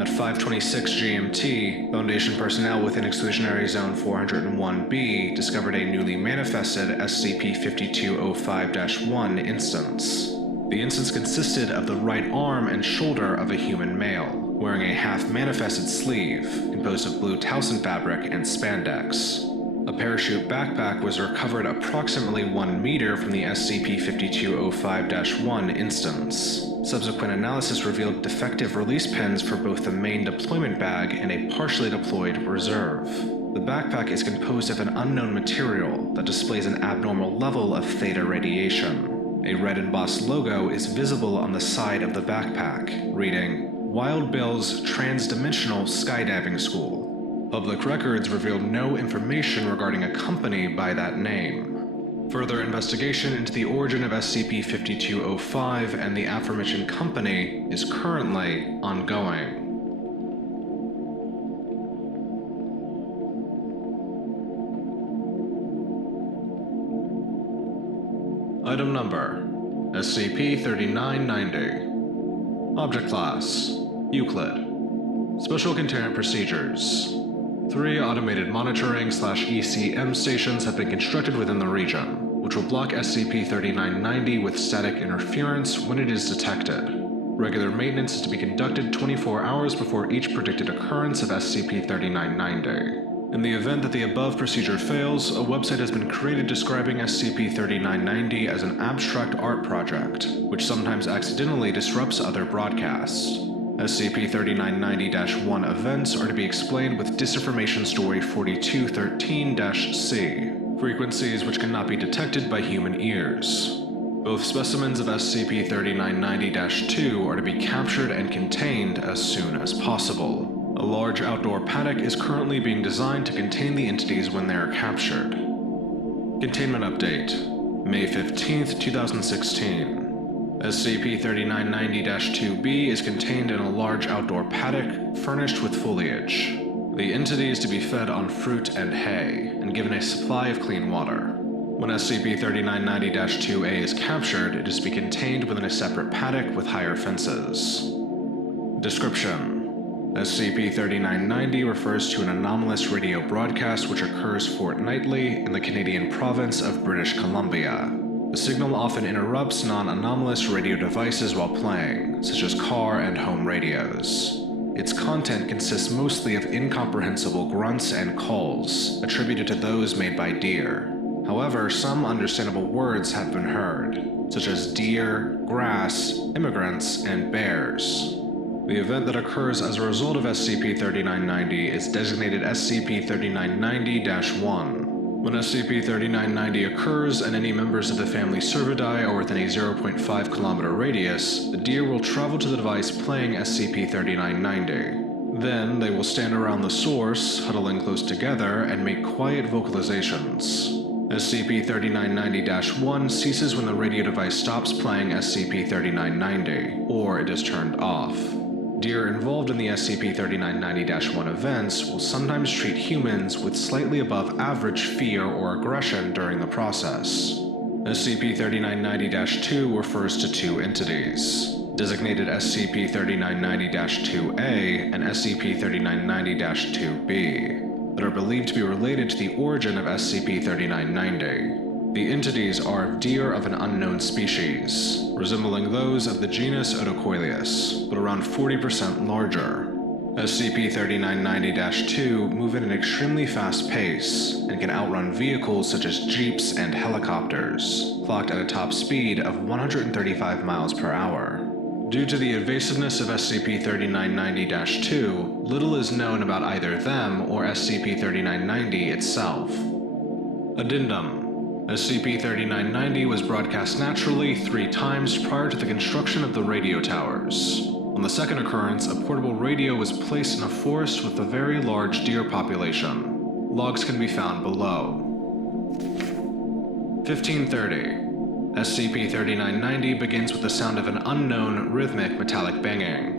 At 5:26 GMT, Foundation personnel within Exclusionary Zone 401B discovered a newly manifested SCP-5205-1 instance. The instance consisted of the right arm and shoulder of a human male, wearing a half-manifested sleeve composed of blue Towson fabric and spandex. A parachute backpack was recovered approximately 1 meter from the SCP-5205-1 instance. Subsequent analysis revealed defective release pins for both the main deployment bag and a partially deployed reserve. The backpack is composed of an unknown material that displays an abnormal level of theta radiation. A red embossed logo is visible on the side of the backpack, reading, Wild Bill's Transdimensional Skydiving School. Public records revealed no information regarding a company by that name. Further investigation into the origin of SCP-5205 and the aforementioned company is currently ongoing. Item Number: SCP-3990. Object Class: Euclid. Special Containment Procedures: 3 automated monitoring/ECM stations have been constructed within the region, which will block SCP-3990 with static interference when it is detected. Regular maintenance is to be conducted 24 hours before each predicted occurrence of SCP-3990. In the event that the above procedure fails, a website has been created describing SCP-3990 as an abstract art project, which sometimes accidentally disrupts other broadcasts. SCP-3990-1 events are to be explained with Disinformation Story 4213-C, frequencies which cannot be detected by human ears. Both specimens of SCP-3990-2 are to be captured and contained as soon as possible. A large outdoor paddock is currently being designed to contain the entities when they are captured. Containment Update: May 15th, 2016. SCP-3990-2B is contained in a large outdoor paddock furnished with foliage. The entity is to be fed on fruit and hay, and given a supply of clean water. When SCP-3990-2A is captured, it is to be contained within a separate paddock with higher fences. Description: SCP-3990 refers to an anomalous radio broadcast which occurs fortnightly in the Canadian province of British Columbia. The signal often interrupts non-anomalous radio devices while playing, such as car and home radios. Its content consists mostly of incomprehensible grunts and calls, attributed to those made by deer. However, some understandable words have been heard, such as deer, grass, immigrants, and bears. The event that occurs as a result of SCP-3990 is designated SCP-3990-1. When SCP-3990 occurs and any members of the family Cervidae are within a 0.5 kilometer radius, the deer will travel to the device playing SCP-3990. Then, they will stand around the source, huddling close together, and make quiet vocalizations. SCP-3990-1 ceases when the radio device stops playing SCP-3990, or it is turned off. Deer involved in the SCP-3990-1 events will sometimes treat humans with slightly above average fear or aggression during the process. SCP-3990-2 refers to 2 entities, designated SCP-3990-2A and SCP-3990-2B, that are believed to be related to the origin of SCP-3990. The entities are deer of an unknown species, resembling those of the genus Odocoileus, but around 40% larger. SCP-3990-2 move at an extremely fast pace and can outrun vehicles such as jeeps and helicopters, clocked at a top speed of 135 miles per hour. Due to the evasiveness of SCP-3990-2, little is known about either them or SCP-3990 itself. Addendum: SCP-3990 was broadcast naturally 3 times prior to the construction of the radio towers. On the second occurrence, a portable radio was placed in a forest with a very large deer population. Logs can be found below. 1530. SCP-3990 begins with the sound of an unknown, rhythmic, metallic banging.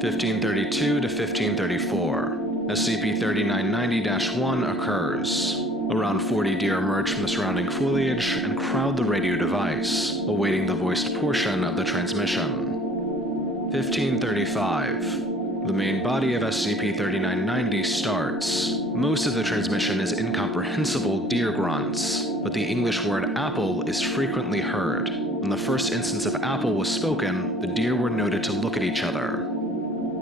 1532 to 1534. SCP-3990-1 occurs. Around 40 deer emerge from the surrounding foliage and crowd the radio device, awaiting the voiced portion of the transmission. 1535. The main body of SCP-3990 starts. Most of the transmission is incomprehensible deer grunts, but the English word apple is frequently heard. When the first instance of apple was spoken, the deer were noted to look at each other.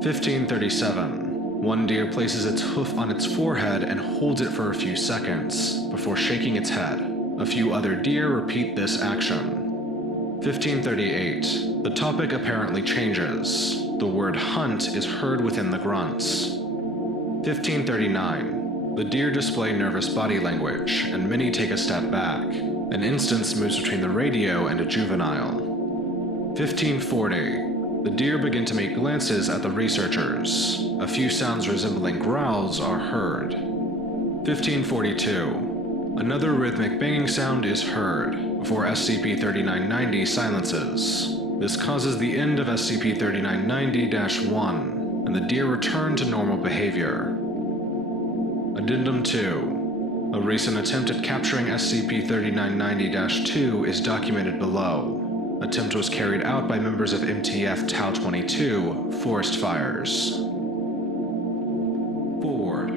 1537. One deer places its hoof on its forehead and holds it for a few seconds, before shaking its head. A few other deer repeat this action. 1538. The topic apparently changes. The word hunt is heard within the grunts. 1539. The deer display nervous body language, and many take a step back. An instance moves between the radio and a juvenile. 1540. The deer begin to make glances at the researchers. A few sounds resembling growls are heard. 1542. Another rhythmic banging sound is heard, before SCP-3990 silences. This causes the end of SCP-3990-1, and the deer return to normal behavior. Addendum 2. A recent attempt at capturing SCP-3990-2 is documented below. Attempt was carried out by members of MTF Tau-22, Forest Fires. Forward.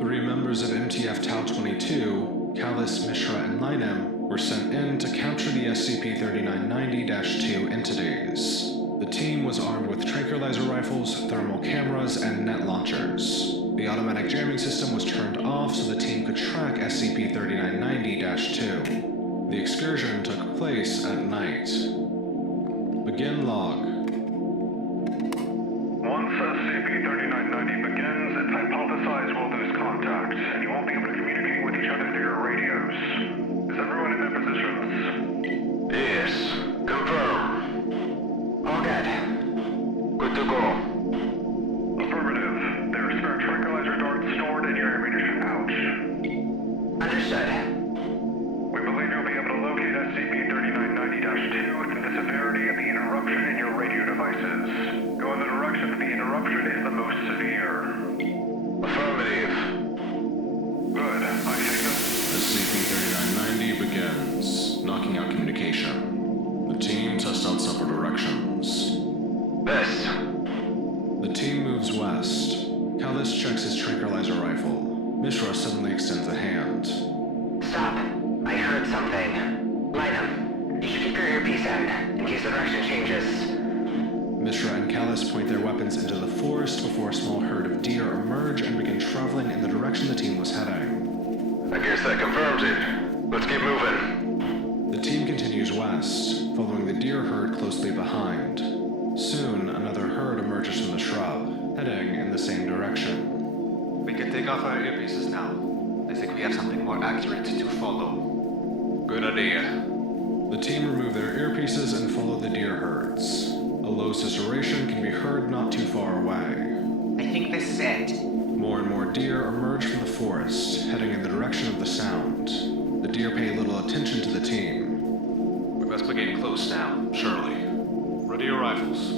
3 members of MTF Tau-22, Callis, Mishra, and Linem, were sent in to capture the SCP-3990-2 entities. The team was armed with tranquilizer rifles, thermal cameras, and net launchers. The automatic jamming system was turned off so the team could track SCP-3990-2. The excursion took place at night. Begin log. Once SCP-3990 begins, it's hypothesized we'll lose contact, and you won't be able to communicate with each other through your radios. Is everyone in their positions? Yes. Confirm. All good. Good to go. Affirmative. There are spare tranquilizer darts stored in your ammunition pouch. Understood. We believe you'll be able to locate SCP-3990-2 through the severity of the interruption in your radio devices. Go in the direction that the interruption is the most severe. Affirmative. Good. I think that... SCP-3990 begins, knocking out communication. The team tests out several directions. West. The team moves west. Callis checks his tranquilizer rifle. Mishra suddenly extends a hand. Stop. I heard something. Light 'em. You should keep your earpiece in case the direction changes. Mishra and Callis point their weapons into the forest before a small herd of deer emerge and begin traveling in the direction the team was heading. I guess that confirms it. Let's keep moving. The team continues west, following the deer herd closely behind. Soon, another herd emerges from the shrub, heading in the same direction. We can take off our earpieces now. I think we have something more accurate to follow. Good idea. The team remove their earpieces and follow the deer herds. A low susurration can be heard not too far away. I think this is it. More and more deer emerge from the forest, heading in the direction of the sound. The deer pay little attention to the team. We must be getting close now, surely. Ready your rifles.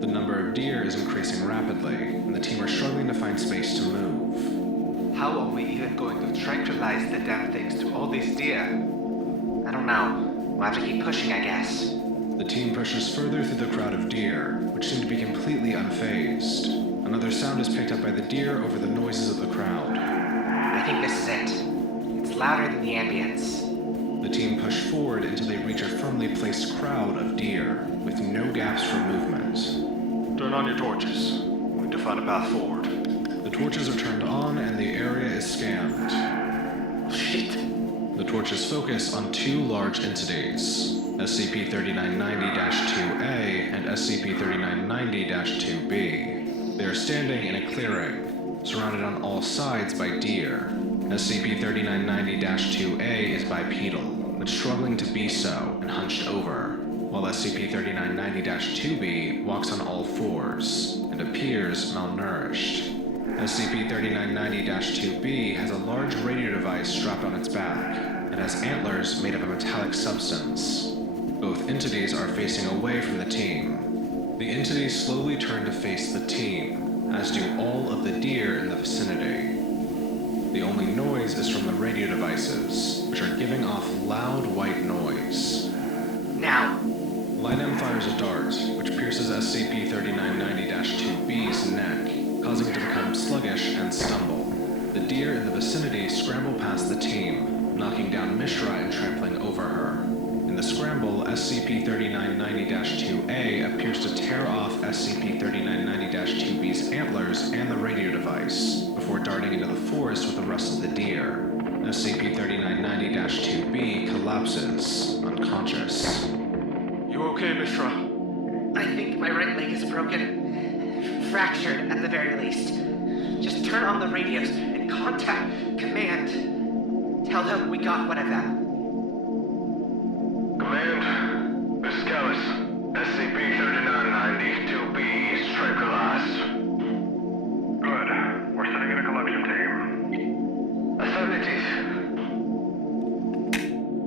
The number of deer is increasing rapidly, and the team are struggling to find space to move. How are we even going to tranquilize the damn things to all these deer? I don't know. We'll have to keep pushing, I guess. The team pushes further through the crowd of deer, which seem to be completely unfazed. Another sound is picked up by the deer over the noises of the crowd. I think this is it. It's louder than the ambience. The team forward until they reach a firmly placed crowd of deer, with no gaps for movement. Turn on your torches. We need to find a path forward. The torches are turned on and the area is scanned. Shit. The torches focus on two large entities, SCP-3990-2A and SCP-3990-2B. They are standing in a clearing, surrounded on all sides by deer. SCP-3990-2A is bipedal, but struggling to be so and hunched over, while SCP-3990-2B walks on all fours and appears malnourished. SCP-3990-2B has a large radio device strapped on its back and has antlers made of a metallic substance. Both entities are facing away from the team. The entities slowly turn to face the team, as do all of the deer in the vicinity. The only noise is from the radio devices, which are giving off loud white noise. Now. Linem fires a dart, which pierces SCP-3990-2B's neck, causing it to become sluggish and stumble. The deer in the vicinity scramble past the team, knocking down Mishra and trampling over her. In the scramble, SCP-3990-2A appears to tear off SCP-3990-2B's antlers and the radio device, before darting into the forest with the rest of the deer. SCP-3990-2B collapses, unconscious. You okay, Mishra? I think my right leg is broken. Fractured, at the very least. Just turn on the radios and contact Command. Tell them we got one of them. Command, this is Callis. SCP-3990-2B is tranquilized. Good. We're sending in a collection team. Affirmative.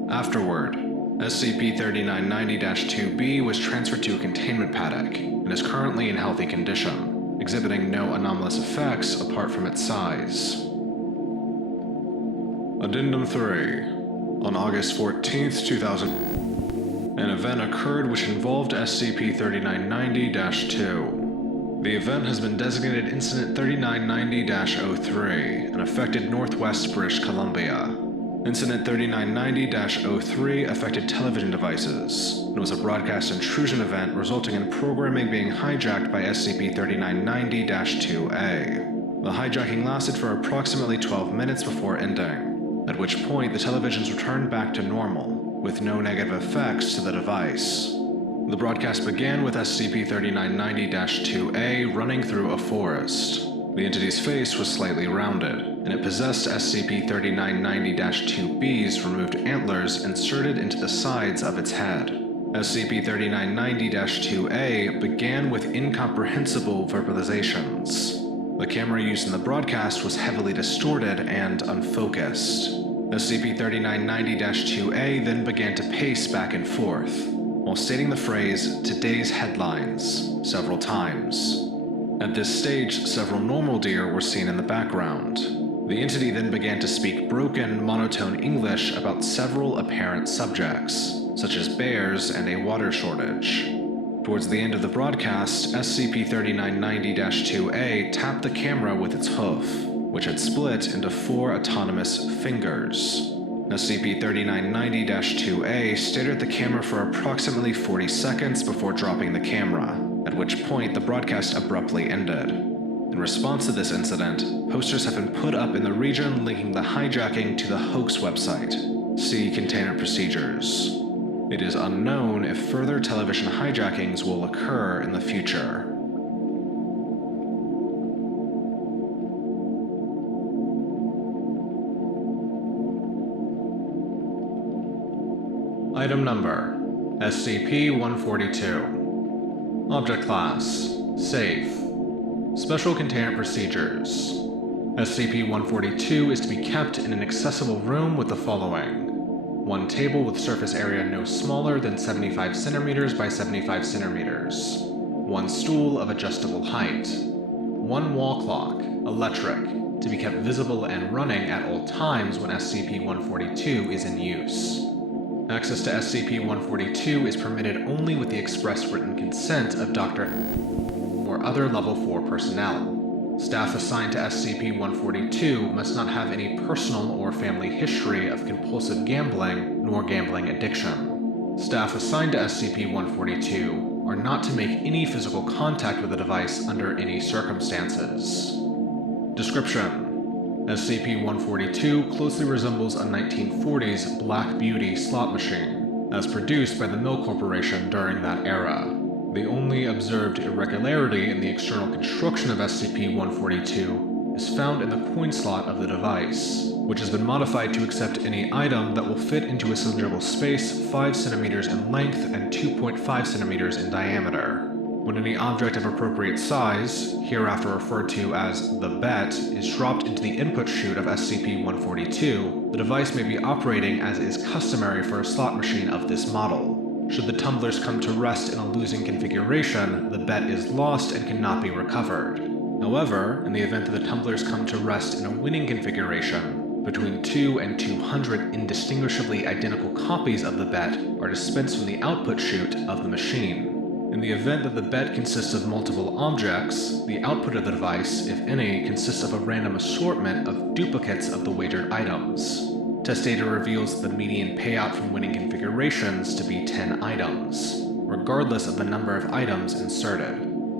Afterward, SCP-3990-2B was transferred to a containment paddock and is currently in healthy condition, exhibiting no anomalous effects apart from its size. Addendum 3. On August 14th, 2000, an event occurred which involved SCP-3990-2. The event has been designated Incident 3990-03 and affected Northwest British Columbia. Incident 3990-03 affected television devices and was a broadcast intrusion event resulting in programming being hijacked by SCP-3990-2A. The hijacking lasted for approximately 12 minutes before ending, at which point the televisions returned back to normal, with no negative effects to the device. The broadcast began with SCP-3990-2A running through a forest. The entity's face was slightly rounded, and it possessed SCP-3990-2B's removed antlers inserted into the sides of its head. SCP-3990-2A began with incomprehensible verbalizations. The camera used in the broadcast was heavily distorted and unfocused. SCP-3990-2A then began to pace back and forth, while stating the phrase, "today's headlines," several times. At this stage, several normal deer were seen in the background. The entity then began to speak broken, monotone English about several apparent subjects, such as bears and a water shortage. Towards the end of the broadcast, SCP-3990-2A tapped the camera with its hoof, which had split into 4 autonomous fingers. SCP-3990-2A stared at the camera for approximately 40 seconds before dropping the camera, at which point the broadcast abruptly ended. In response to this incident, posters have been put up in the region linking the hijacking to the hoax website. See Containment Procedures. It is unknown if further television hijackings will occur in the future. Item Number SCP-142. Object Class Safe. Special Containment Procedures. SCP-142 is to be kept in an accessible room with the following: 1 table with surface area no smaller than 75 centimeters by 75 centimeters. 1 stool of adjustable height. 1 wall clock, electric, to be kept visible and running at all times when SCP-142 is in use. Access to SCP-142 is permitted only with the express written consent of Dr. or other Level 4 personnel. Staff assigned to SCP-142 must not have any personal or family history of compulsive gambling nor gambling addiction. Staff assigned to SCP-142 are not to make any physical contact with the device under any circumstances. Description: SCP-142 closely resembles a 1940s Black Beauty slot machine, as produced by the Mill Corporation during that era. The only observed irregularity in the external construction of SCP-142 is found in the coin slot of the device, which has been modified to accept any item that will fit into a cylindrical space 5 cm in length and 2.5 cm in diameter. When any object of appropriate size, hereafter referred to as the bet, is dropped into the input chute of SCP-142, the device may be operating as is customary for a slot machine of this model. Should the tumblers come to rest in a losing configuration, the bet is lost and cannot be recovered. However, in the event that the tumblers come to rest in a winning configuration, between 2 and 200 indistinguishably identical copies of the bet are dispensed from the output chute of the machine. In the event that the bet consists of multiple objects, the output of the device, if any, consists of a random assortment of duplicates of the wagered items. Test data reveals the median payout from winning configurations to be 10 items, regardless of the number of items inserted.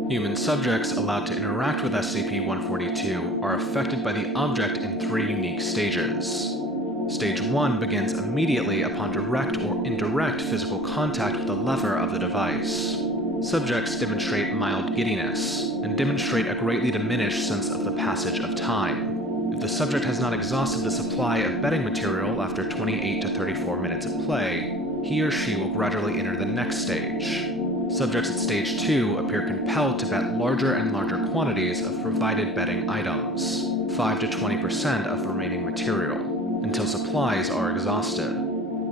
Human subjects allowed to interact with SCP-142 are affected by the object in 3 unique stages. Stage 1 begins immediately upon direct or indirect physical contact with the lever of the device. Subjects demonstrate mild giddiness, and demonstrate a greatly diminished sense of the passage of time. If the subject has not exhausted the supply of betting material after 28 to 34 minutes of play, he or she will gradually enter the next stage. Subjects at Stage 2 appear compelled to bet larger and larger quantities of provided betting items, 5 to 20% of remaining material, until supplies are exhausted.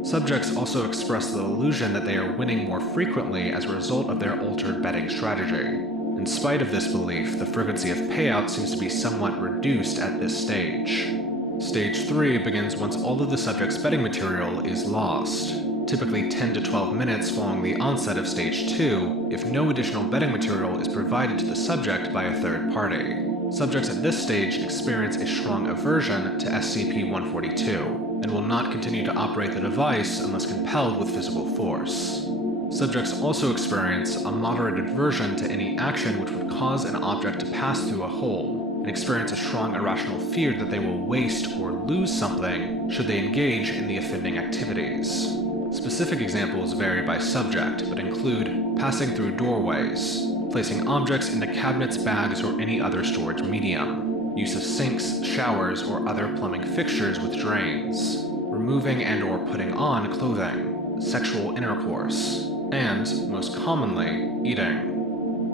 Subjects also express the illusion that they are winning more frequently as a result of their altered betting strategy. In spite of this belief, the frequency of payout seems to be somewhat reduced at this stage. Stage 3 begins once all of the subject's betting material is lost, typically 10 to 12 minutes following the onset of Stage 2, if no additional betting material is provided to the subject by a third party. Subjects at this stage experience a strong aversion to SCP-142, and will not continue to operate the device unless compelled with physical force. Subjects also experience a moderate aversion to any action which would cause an object to pass through a hole, and experience a strong irrational fear that they will waste or lose something should they engage in the offending activities. Specific examples vary by subject, but include passing through doorways, placing objects into cabinets, bags, or any other storage medium, use of sinks, showers, or other plumbing fixtures with drains, removing and or putting on clothing, sexual intercourse, and, most commonly, eating.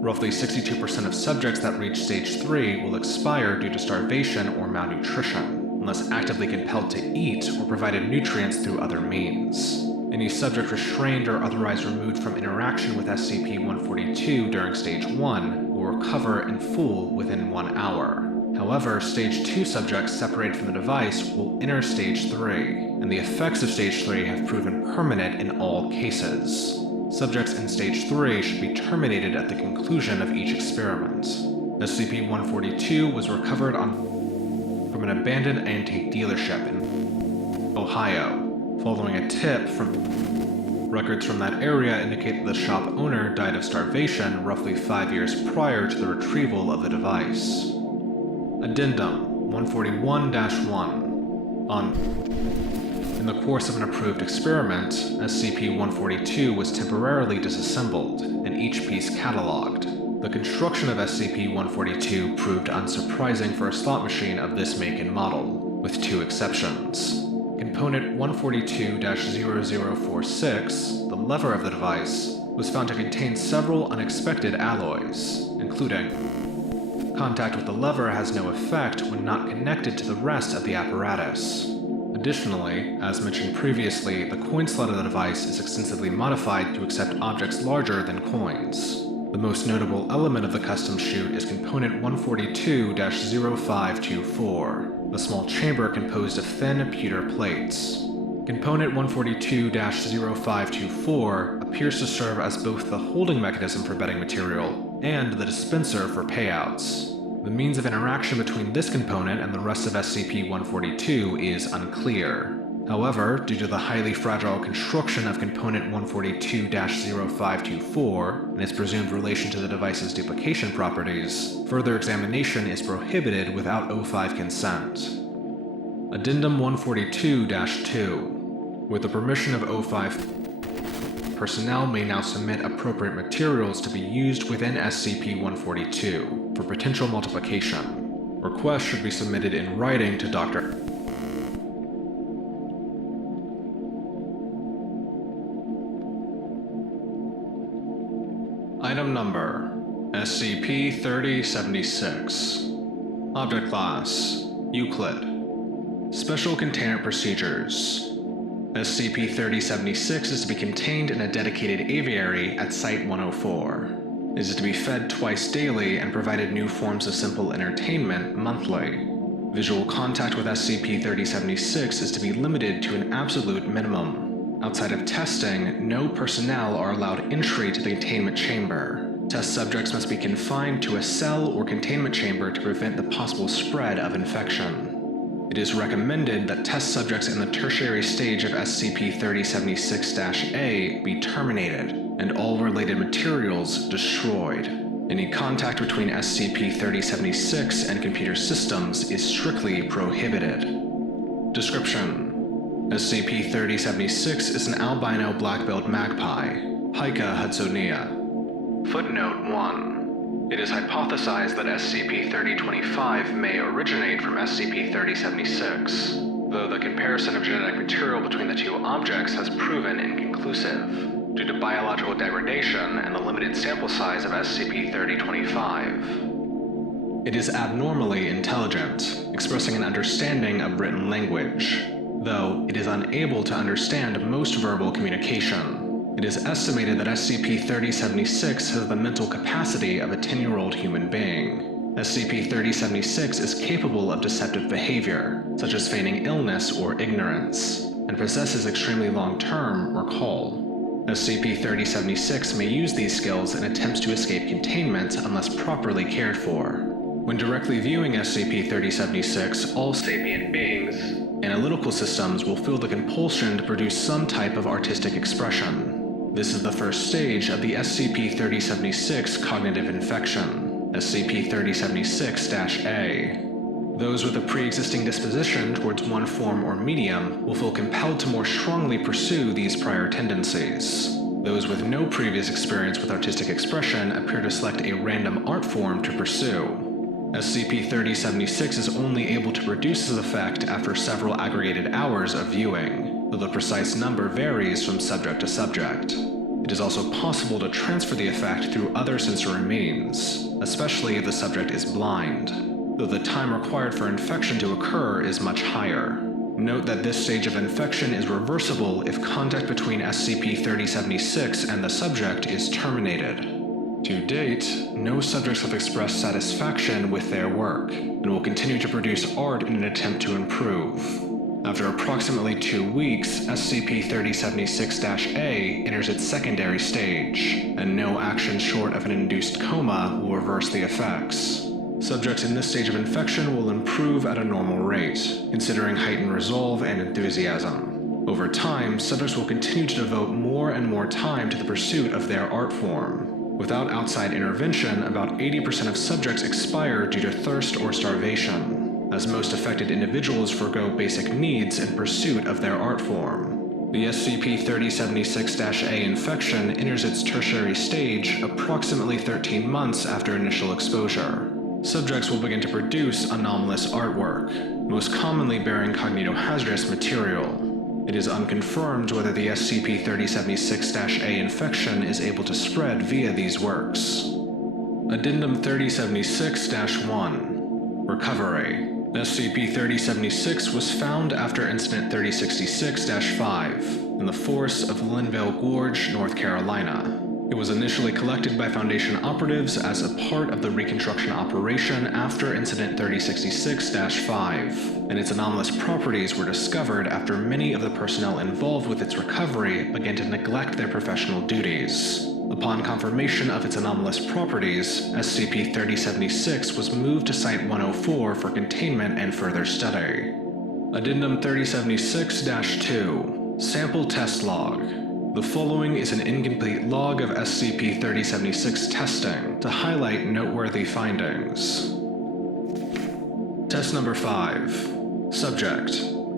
Roughly 62% of subjects that reach Stage 3 will expire due to starvation or malnutrition, unless actively compelled to eat or provided nutrients through other means. Any subject restrained or otherwise removed from interaction with SCP-142 during Stage 1 will recover in full within 1 hour. However, Stage 2 subjects separated from the device will enter Stage 3, and the effects of Stage 3 have proven permanent in all cases. Subjects in Stage 3 should be terminated at the conclusion of each experiment. SCP-142 was recovered from an abandoned antique dealership in Ohio, following a tip from records from that area indicate that the shop owner died of starvation roughly 5 years prior to the retrieval of the device. Addendum 141-1 In the course of an approved experiment, SCP-142 was temporarily disassembled, and each piece catalogued. The construction of SCP-142 proved unsurprising for a slot machine of this make and model, with 2 exceptions. Component 142-0046, the lever of the device, was found to contain several unexpected alloys, including contact with the lever has no effect when not connected to the rest of the apparatus. Additionally, as mentioned previously, the coin slot of the device is extensively modified to accept objects larger than coins. The most notable element of the custom chute is Component 142-0524, a small chamber composed of thin pewter plates. Component 142-0524 appears to serve as both the holding mechanism for betting material and the dispenser for payouts. The means of interaction between this component and the rest of SCP-142 is unclear. However, due to the highly fragile construction of Component 142-0524 and its presumed relation to the device's duplication properties, further examination is prohibited without O5 consent. Addendum 142-2. With the permission of O5, personnel may now submit appropriate materials to be used within SCP-142 for potential multiplication. Requests should be submitted in writing to Dr. Item Number SCP-3076. Object Class Euclid. Special Containment Procedures. SCP-3076 is to be contained in a dedicated aviary at Site-104. It is to be fed twice daily and provided new forms of simple entertainment monthly. Visual contact with SCP-3076 is to be limited to an absolute minimum. Outside of testing, no personnel are allowed entry to the containment chamber. Test subjects must be confined to a cell or containment chamber to prevent the possible spread of infection. It is recommended that test subjects in the tertiary stage of SCP-3076-A be terminated, and all related materials destroyed. Any contact between SCP-3076 and computer systems is strictly prohibited. Description: SCP-3076 is an albino black-billed magpie, Pica hudsonea. Footnote 1. It is hypothesized that SCP-3025 may originate from SCP-3076, though the comparison of genetic material between the two objects has proven inconclusive, due to biological degradation and the limited sample size of SCP-3025. It is abnormally intelligent, expressing an understanding of written language, though it is unable to understand most verbal communication. It is estimated that SCP-3076 has the mental capacity of a 10-year-old human being. SCP-3076 is capable of deceptive behavior, such as feigning illness or ignorance, and possesses extremely long-term recall. SCP-3076 may use these skills in attempts to escape containment unless properly cared for. When directly viewing SCP-3076, all sapient beings, analytical systems will feel the compulsion to produce some type of artistic expression. This is the first stage of the SCP-3076 cognitive infection, SCP-3076-A. Those with a pre-existing disposition towards one form or medium will feel compelled to more strongly pursue these prior tendencies. Those with no previous experience with artistic expression appear to select a random art form to pursue. SCP-3076 is only able to produce this effect after several aggregated hours of viewing, though the precise number varies from subject to subject. It is also possible to transfer the effect through other sensory means, especially if the subject is blind, though the time required for infection to occur is much higher. Note that this stage of infection is reversible if contact between SCP-3076 and the subject is terminated. To date, no subjects have expressed satisfaction with their work, and will continue to produce art in an attempt to improve. After approximately 2 weeks, SCP-3076-A enters its secondary stage, and no action short of an induced coma will reverse the effects. Subjects in this stage of infection will improve at a normal rate, considering heightened resolve and enthusiasm. Over time, subjects will continue to devote more and more time to the pursuit of their art form. Without outside intervention, about 80% of subjects expire due to thirst or starvation, as most affected individuals forego basic needs in pursuit of their art form. The SCP-3076-A infection enters its tertiary stage approximately 13 months after initial exposure. Subjects will begin to produce anomalous artwork, most commonly bearing cognitohazardous material. It is unconfirmed whether the SCP-3076-A infection is able to spread via these works. Addendum 3076-1. Recovery. SCP-3076 was found after Incident 3066-5 in the forests of Linville Gorge, North Carolina. It was initially collected by Foundation operatives as a part of the reconstruction operation after Incident 3066-5, and its anomalous properties were discovered after many of the personnel involved with its recovery began to neglect their professional duties. Upon confirmation of its anomalous properties, SCP-3076 was moved to Site-104 for containment and further study. Addendum 3076-2 Sample Test Log. The following is an incomplete log of SCP-3076 testing to highlight noteworthy findings. Test number 5. Subject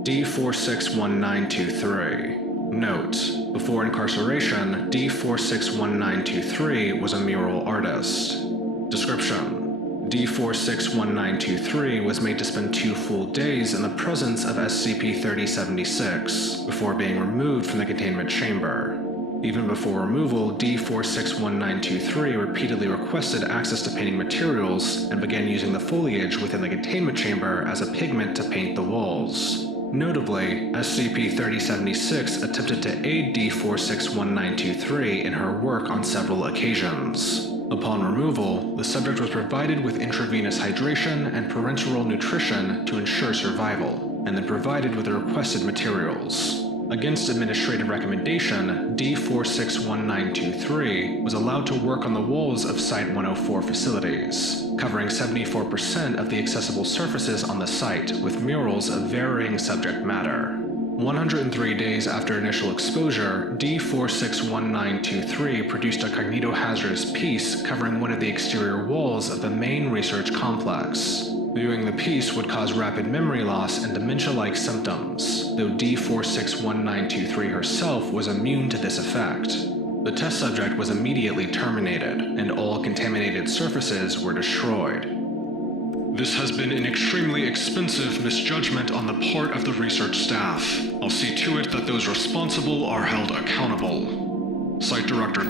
D461923. Note: before incarceration, D461923 was a mural artist. Description: D461923 was made to spend 2 full days in the presence of SCP-3076 before being removed from the containment chamber. Even before removal, D461923 repeatedly requested access to painting materials and began using the foliage within the containment chamber as a pigment to paint the walls. Notably, SCP-3076 attempted to aid D461923 in her work on several occasions. Upon removal, the subject was provided with intravenous hydration and parenteral nutrition to ensure survival, and then provided with the requested materials. Against administrative recommendation, D461923 was allowed to work on the walls of Site-104 facilities, covering 74% of the accessible surfaces on the site with murals of varying subject matter. 103 days after initial exposure, D461923 produced a cognitohazardous piece covering one of the exterior walls of the main research complex. Viewing the piece would cause rapid memory loss and dementia-like symptoms, though D461923 herself was immune to this effect. The test subject was immediately terminated, and all contaminated surfaces were destroyed. This has been an extremely expensive misjudgment on the part of the research staff. I'll see to it that those responsible are held accountable. Site Director.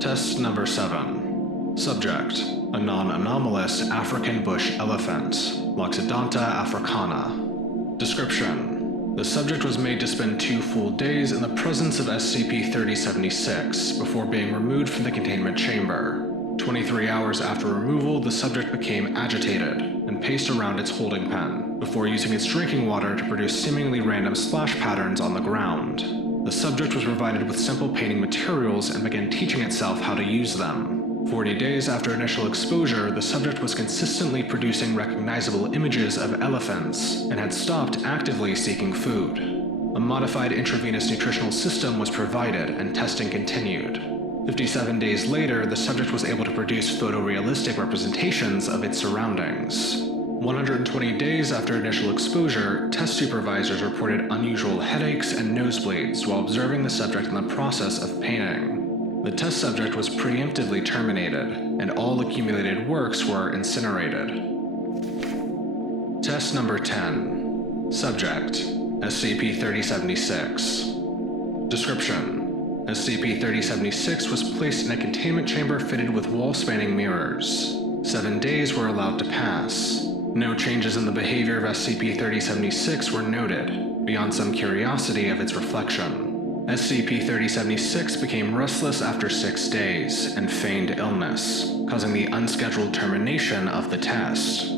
Test number 7. Subject: a non-anomalous African bush elephant, Loxodonta africana. Description: the subject was made to spend 2 full days in the presence of SCP-3076 before being removed from the containment chamber. 23 hours after removal, the subject became agitated and paced around its holding pen, before using its drinking water to produce seemingly random splash patterns on the ground. The subject was provided with simple painting materials and began teaching itself how to use them. 40 days after initial exposure, the subject was consistently producing recognizable images of elephants and had stopped actively seeking food. A modified intravenous nutritional system was provided and testing continued. 57 days later, the subject was able to produce photorealistic representations of its surroundings. 120 days after initial exposure, test supervisors reported unusual headaches and nosebleeds while observing the subject in the process of painting. The test subject was preemptively terminated, and all accumulated works were incinerated. Test number 10. Subject: SCP-3076. Description: SCP-3076 was placed in a containment chamber fitted with wall-spanning mirrors. 7 days were allowed to pass. No changes in the behavior of SCP-3076 were noted, beyond some curiosity of its reflection. SCP-3076 became restless after 6 days and feigned illness, causing the unscheduled termination of the test.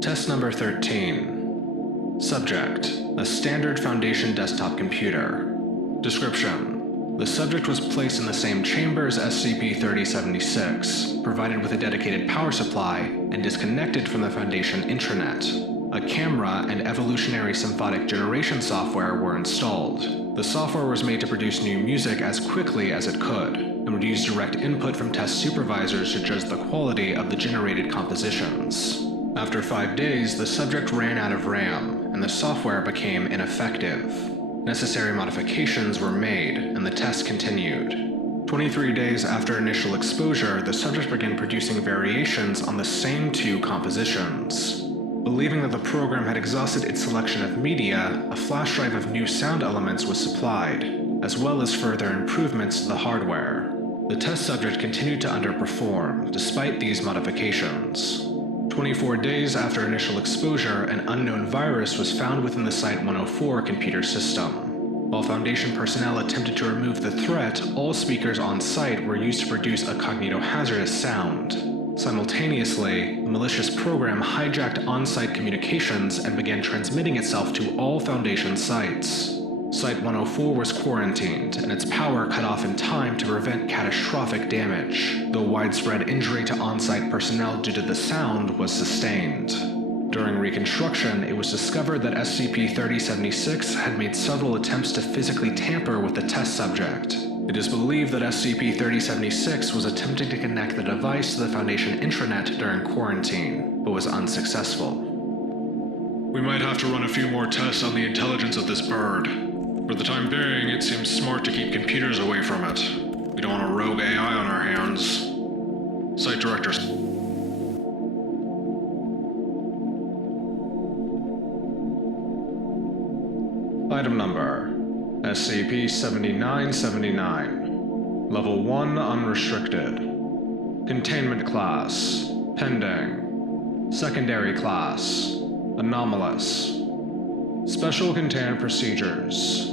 Test number 13. Subject: a standard Foundation desktop computer. Description: the subject was placed in the same chamber as SCP-3076, provided with a dedicated power supply, and disconnected from the Foundation intranet. A camera and evolutionary symphonic generation software were installed. The software was made to produce new music as quickly as it could, and would use direct input from test supervisors to judge the quality of the generated compositions. After 5 days, the subject ran out of RAM, and the software became ineffective. Necessary modifications were made, and the test continued. 23 days after initial exposure, the subject began producing variations on the same 2 compositions. Believing that the program had exhausted its selection of media, a flash drive of new sound elements was supplied, as well as further improvements to the hardware. The test subject continued to underperform, despite these modifications. 24 days after initial exposure, an unknown virus was found within the Site-104 computer system. While Foundation personnel attempted to remove the threat, all speakers on site were used to produce a cognitohazardous sound. Simultaneously, a malicious program hijacked on-site communications and began transmitting itself to all Foundation sites. Site-104 was quarantined, and its power cut off in time to prevent catastrophic damage, though widespread injury to on-site personnel due to the sound was sustained. During reconstruction, it was discovered that SCP-3076 had made several attempts to physically tamper with the test subject. It is believed that SCP-3076 was attempting to connect the device to the Foundation intranet during quarantine, but was unsuccessful. We might have to run a few more tests on the intelligence of this bird. For the time being, it seems smart to keep computers away from it. We don't want a rogue AI on our hands. Site Director. Item number: SCP-7979. Level 1 Unrestricted. Containment Class: Pending. Secondary Class: Anomalous. Special Containment Procedures.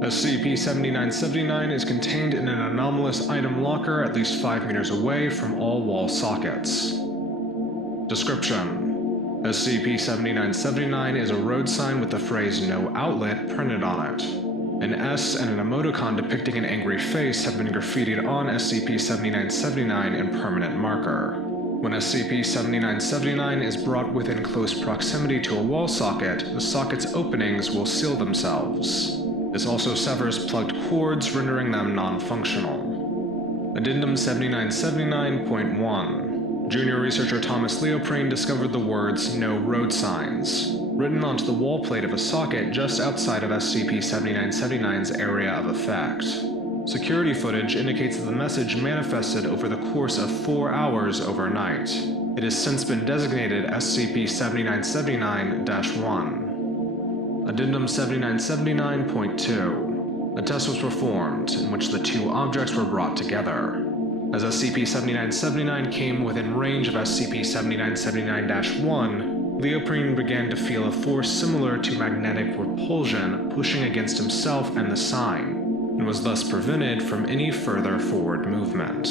SCP-7979 is contained in an anomalous item locker at least 5 meters away from all wall sockets. Description: SCP-7979 is a road sign with the phrase "No Outlet" printed on it. An S and an emoticon depicting an angry face have been graffitied on SCP-7979 in permanent marker. When SCP-7979 is brought within close proximity to a wall socket, the socket's openings will seal themselves. This also severs plugged cords, rendering them non-functional. Addendum 7979.1. Junior researcher Thomas Leoprine discovered the words "No Road Signs" written onto the wall plate of a socket just outside of SCP-7979's area of effect. Security footage indicates that the message manifested over the course of 4 hours overnight. It has since been designated SCP-7979-1. Addendum 7979.2. A test was performed, in which the two objects were brought together. As SCP-7979 came within range of SCP-7979-1, Leoprine began to feel a force similar to magnetic repulsion pushing against himself and the sign, and was thus prevented from any further forward movement.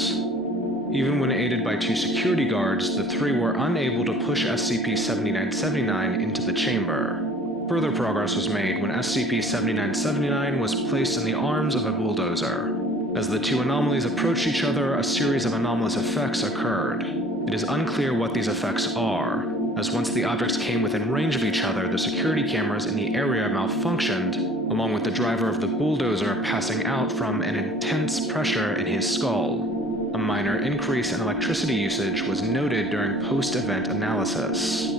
Even when aided by 2 security guards, the 3 were unable to push SCP-7979 into the chamber. Further progress was made when SCP-7979 was placed in the arms of a bulldozer. As the 2 anomalies approached each other, a series of anomalous effects occurred. It is unclear what these effects are, as once the objects came within range of each other, the security cameras in the area malfunctioned, along with the driver of the bulldozer passing out from an intense pressure in his skull. A minor increase in electricity usage was noted during post-event analysis.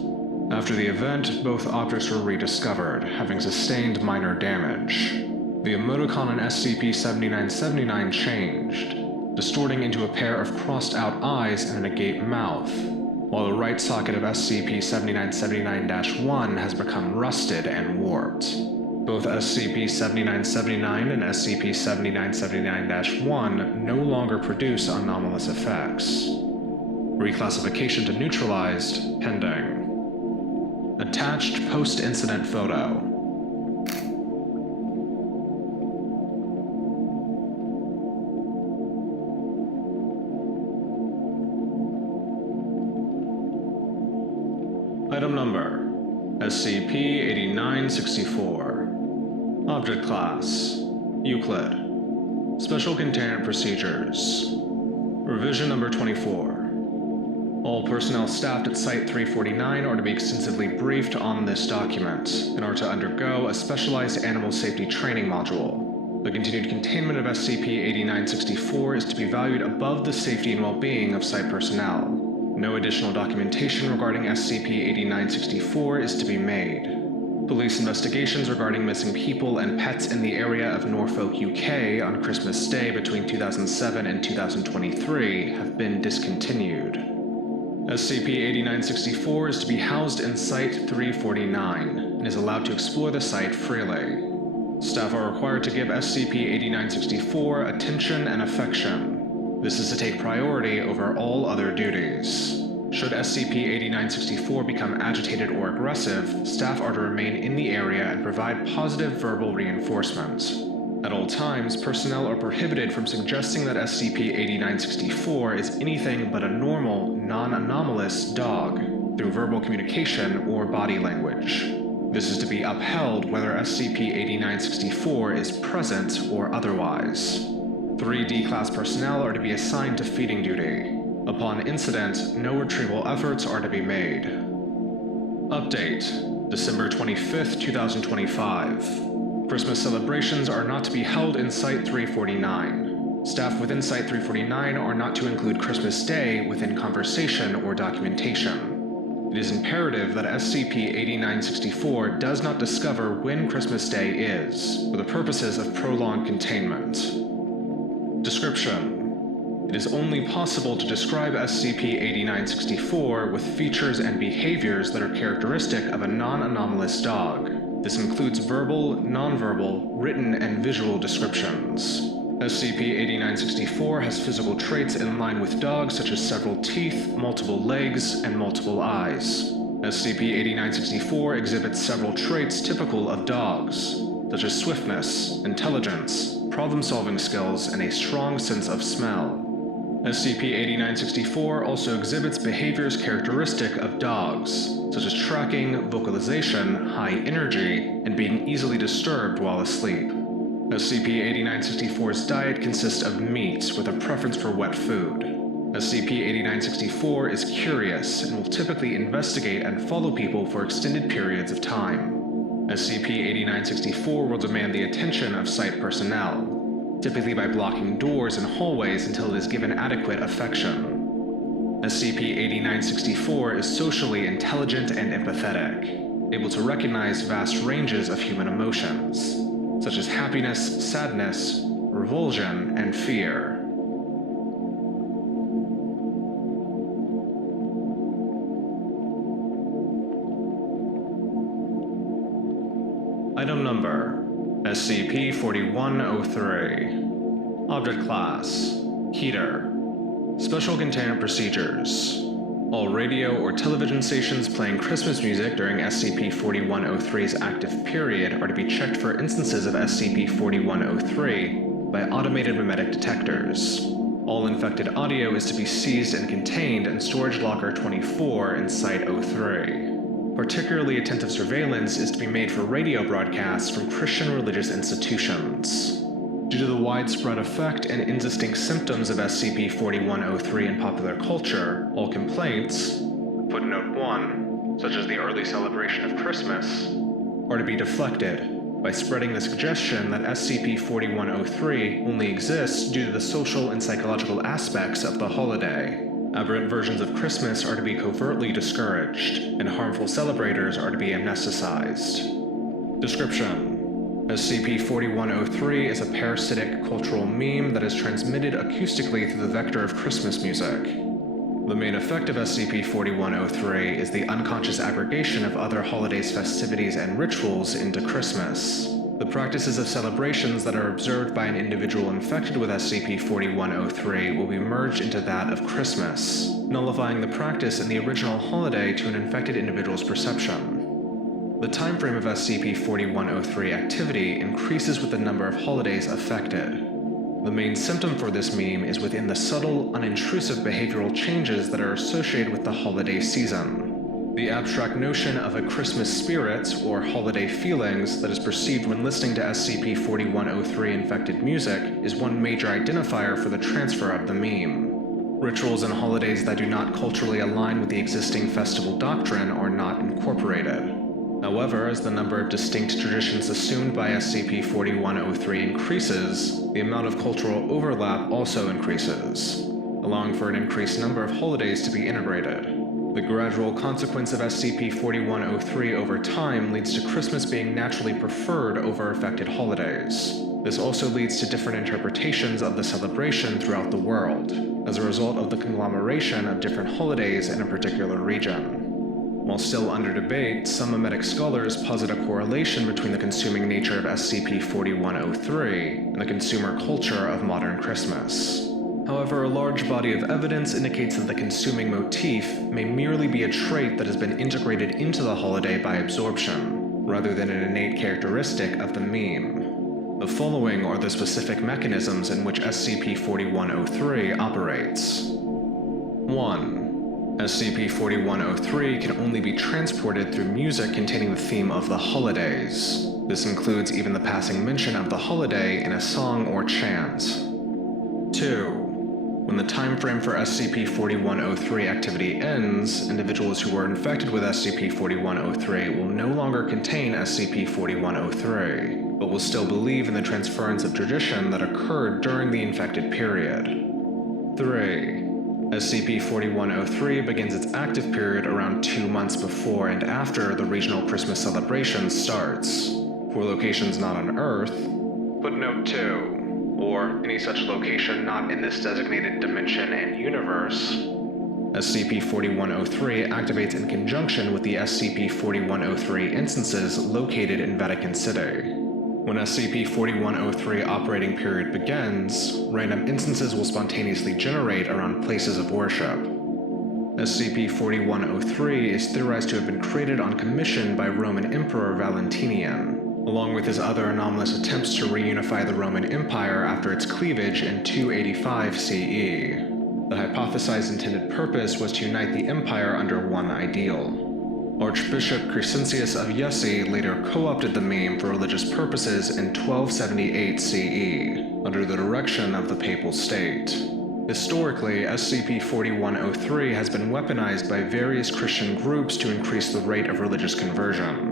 After the event, both objects were rediscovered, having sustained minor damage. The emoticon in SCP-7979 changed, distorting into a pair of crossed-out eyes and an agape mouth, while the right socket of SCP-7979-1 has become rusted and warped. Both SCP-7979 and SCP-7979-1 no longer produce anomalous effects. Reclassification to neutralized, pending. Attached post-incident photo. Item number: SCP-8964. Object Class: Euclid. Special Containment Procedures. Revision number 24. All personnel staffed at Site-349 are to be extensively briefed on this document, and are to undergo a specialized animal safety training module. The continued containment of SCP-8964 is to be valued above the safety and well-being of Site personnel. No additional documentation regarding SCP-8964 is to be made. Police investigations regarding missing people and pets in the area of Norfolk, UK on Christmas Day between 2007 and 2023 have been discontinued. SCP-8964 is to be housed in Site-349 and is allowed to explore the site freely. Staff are required to give SCP-8964 attention and affection. This is to take priority over all other duties. Should SCP-8964 become agitated or aggressive, staff are to remain in the area and provide positive verbal reinforcement. At all times, personnel are prohibited from suggesting that SCP-8964 is anything but a normal, non-anomalous dog through verbal communication or body language. This is to be upheld whether SCP-8964 is present or otherwise. 3 D-Class personnel are to be assigned to feeding duty. Upon incident, no retrieval efforts are to be made. Update: December 25th, 2025. Christmas celebrations are not to be held in Site-349. Staff within Site-349 are not to include Christmas Day within conversation or documentation. It is imperative that SCP-8964 does not discover when Christmas Day is, for the purposes of prolonged containment. Description: It is only possible to describe SCP-8964 with features and behaviors that are characteristic of a non-anomalous dog. This includes verbal, nonverbal, written, and visual descriptions. SCP-8964 has physical traits in line with dogs such as several teeth, multiple legs, and multiple eyes. SCP-8964 exhibits several traits typical of dogs, such as swiftness, intelligence, problem-solving skills, and a strong sense of smell. SCP-8964 also exhibits behaviors characteristic of dogs, such as tracking, vocalization, high energy, and being easily disturbed while asleep. SCP-8964's diet consists of meat with a preference for wet food. SCP-8964 is curious and will typically investigate and follow people for extended periods of time. SCP-8964 will demand the attention of Site personnel, typically by blocking doors and hallways until it is given adequate affection. SCP-8964 is socially intelligent and empathetic, able to recognize vast ranges of human emotions, such as happiness, sadness, revulsion, and fear. Item Number: SCP-4103. Object Class: Heater. Special Containment Procedures: All radio or television stations playing Christmas music during SCP-4103's active period are to be checked for instances of SCP-4103 by automated memetic detectors. All infected audio is to be seized and contained in Storage Locker 24 in Site-03. Particularly attentive surveillance is to be made for radio broadcasts from Christian religious institutions. Due to the widespread effect and indistinct symptoms of SCP-4103 in popular culture, all complaints, footnote 1, such as the early celebration of Christmas, are to be deflected by spreading the suggestion that SCP-4103 only exists due to the social and psychological aspects of the holiday. Aberrant versions of Christmas are to be covertly discouraged, and harmful celebrators are to be amnesticized. Description: SCP-4103 is a parasitic cultural meme that is transmitted acoustically through the vector of Christmas music. The main effect of SCP-4103 is the unconscious aggregation of other holidays, festivities, and rituals into Christmas. The practices of celebrations that are observed by an individual infected with SCP-4103 will be merged into that of Christmas, nullifying the practice in the original holiday to an infected individual's perception. The time frame of SCP-4103 activity increases with the number of holidays affected. The main symptom for this meme is within the subtle, unintrusive behavioral changes that are associated with the holiday season. The abstract notion of a Christmas spirit, or holiday feelings, that is perceived when listening to SCP-4103 infected music is one major identifier for the transfer of the meme. Rituals and holidays that do not culturally align with the existing festival doctrine are not incorporated. However, as the number of distinct traditions assumed by SCP-4103 increases, the amount of cultural overlap also increases, allowing for an increased number of holidays to be integrated. The gradual consequence of SCP-4103 over time leads to Christmas being naturally preferred over affected holidays. This also leads to different interpretations of the celebration throughout the world, as a result of the conglomeration of different holidays in a particular region. While still under debate, some memetic scholars posit a correlation between the consuming nature of SCP-4103 and the consumer culture of modern Christmas. However, a large body of evidence indicates that the consuming motif may merely be a trait that has been integrated into the holiday by absorption, rather than an innate characteristic of the meme. The following are the specific mechanisms in which SCP-4103 operates. 1. SCP-4103 can only be transported through music containing the theme of the holidays. This includes even the passing mention of the holiday in a song or chant. 2. When the time frame for SCP-4103 activity ends, individuals who were infected with SCP-4103 will no longer contain SCP-4103, but will still believe in the transference of tradition that occurred during the infected period. 3. SCP-4103 begins its active period around 2 months before and after the regional Christmas celebration starts. For locations not on Earth, footnote 2. Or any such location not in this designated dimension and universe, SCP-4103 activates in conjunction with the SCP-4103 instances located in Vatican City. When SCP-4103 operating period begins, random instances will spontaneously generate around places of worship. SCP-4103 is theorized to have been created on commission by Roman Emperor Valentinian, along with his other anomalous attempts to reunify the Roman Empire after its cleavage in 285 CE. The hypothesized intended purpose was to unite the empire under one ideal. Archbishop Crescentius of Yessi later co-opted the meme for religious purposes in 1278 CE, under the direction of the Papal State. Historically, SCP-4103 has been weaponized by various Christian groups to increase the rate of religious conversion.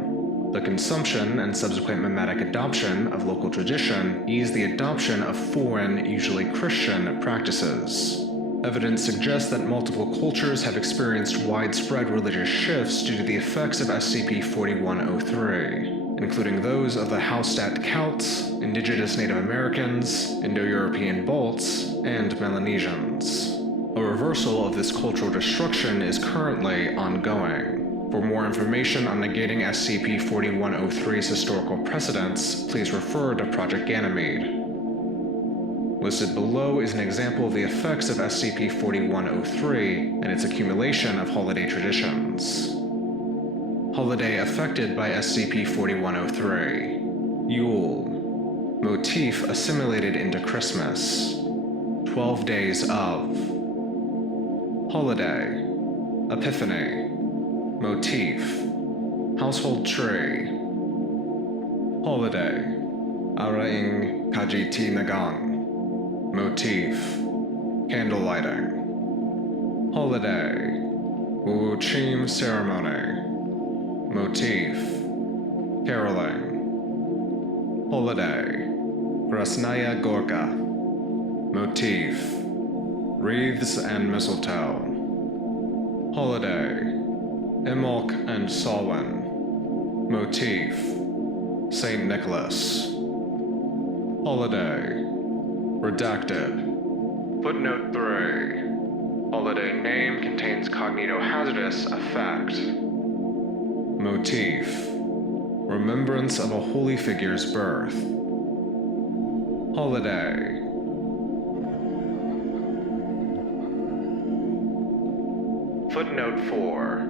The consumption and subsequent mimetic adoption of local tradition ease the adoption of foreign, usually Christian, practices. Evidence suggests that multiple cultures have experienced widespread religious shifts due to the effects of SCP-4103, including those of the Hallstatt Celts, indigenous Native Americans, Indo-European Balts, and Melanesians. A reversal of this cultural destruction is currently ongoing. For more information on negating SCP-4103's historical precedents, please refer to Project Ganymede. Listed below is an example of the effects of SCP-4103 and its accumulation of holiday traditions. Holiday affected by SCP-4103. Yule. Motif assimilated into Christmas. 12 days of. Holiday. Epiphany. Motif. Household tree. Holiday. Araing Kajiti Nagang. Motif. Candle lighting. Holiday. Wuchim ceremony. Motif. Caroling. Holiday. Krasnaya Gorka. Motif. Wreaths and mistletoe. Holiday. Imolc and Samhain. Motif. Saint Nicholas. Holiday. Redacted. Footnote 3. Holiday name contains cognitohazardous effect. Motif. Remembrance of a holy figure's birth. Holiday. Footnote 4.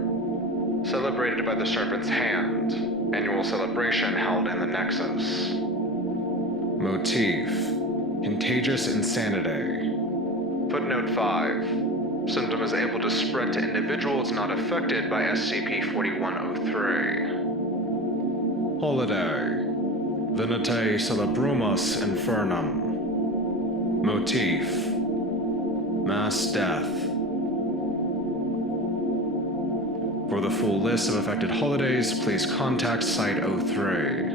Celebrated by the Serpent's Hand. Annual celebration held in the Nexus. Motif. Contagious insanity. Footnote 5. Symptom is able to spread to individuals not affected by SCP-4103. Holiday. Venite celebrumus infernum. Motif. Mass death. For the full list of affected holidays, please contact Site-03.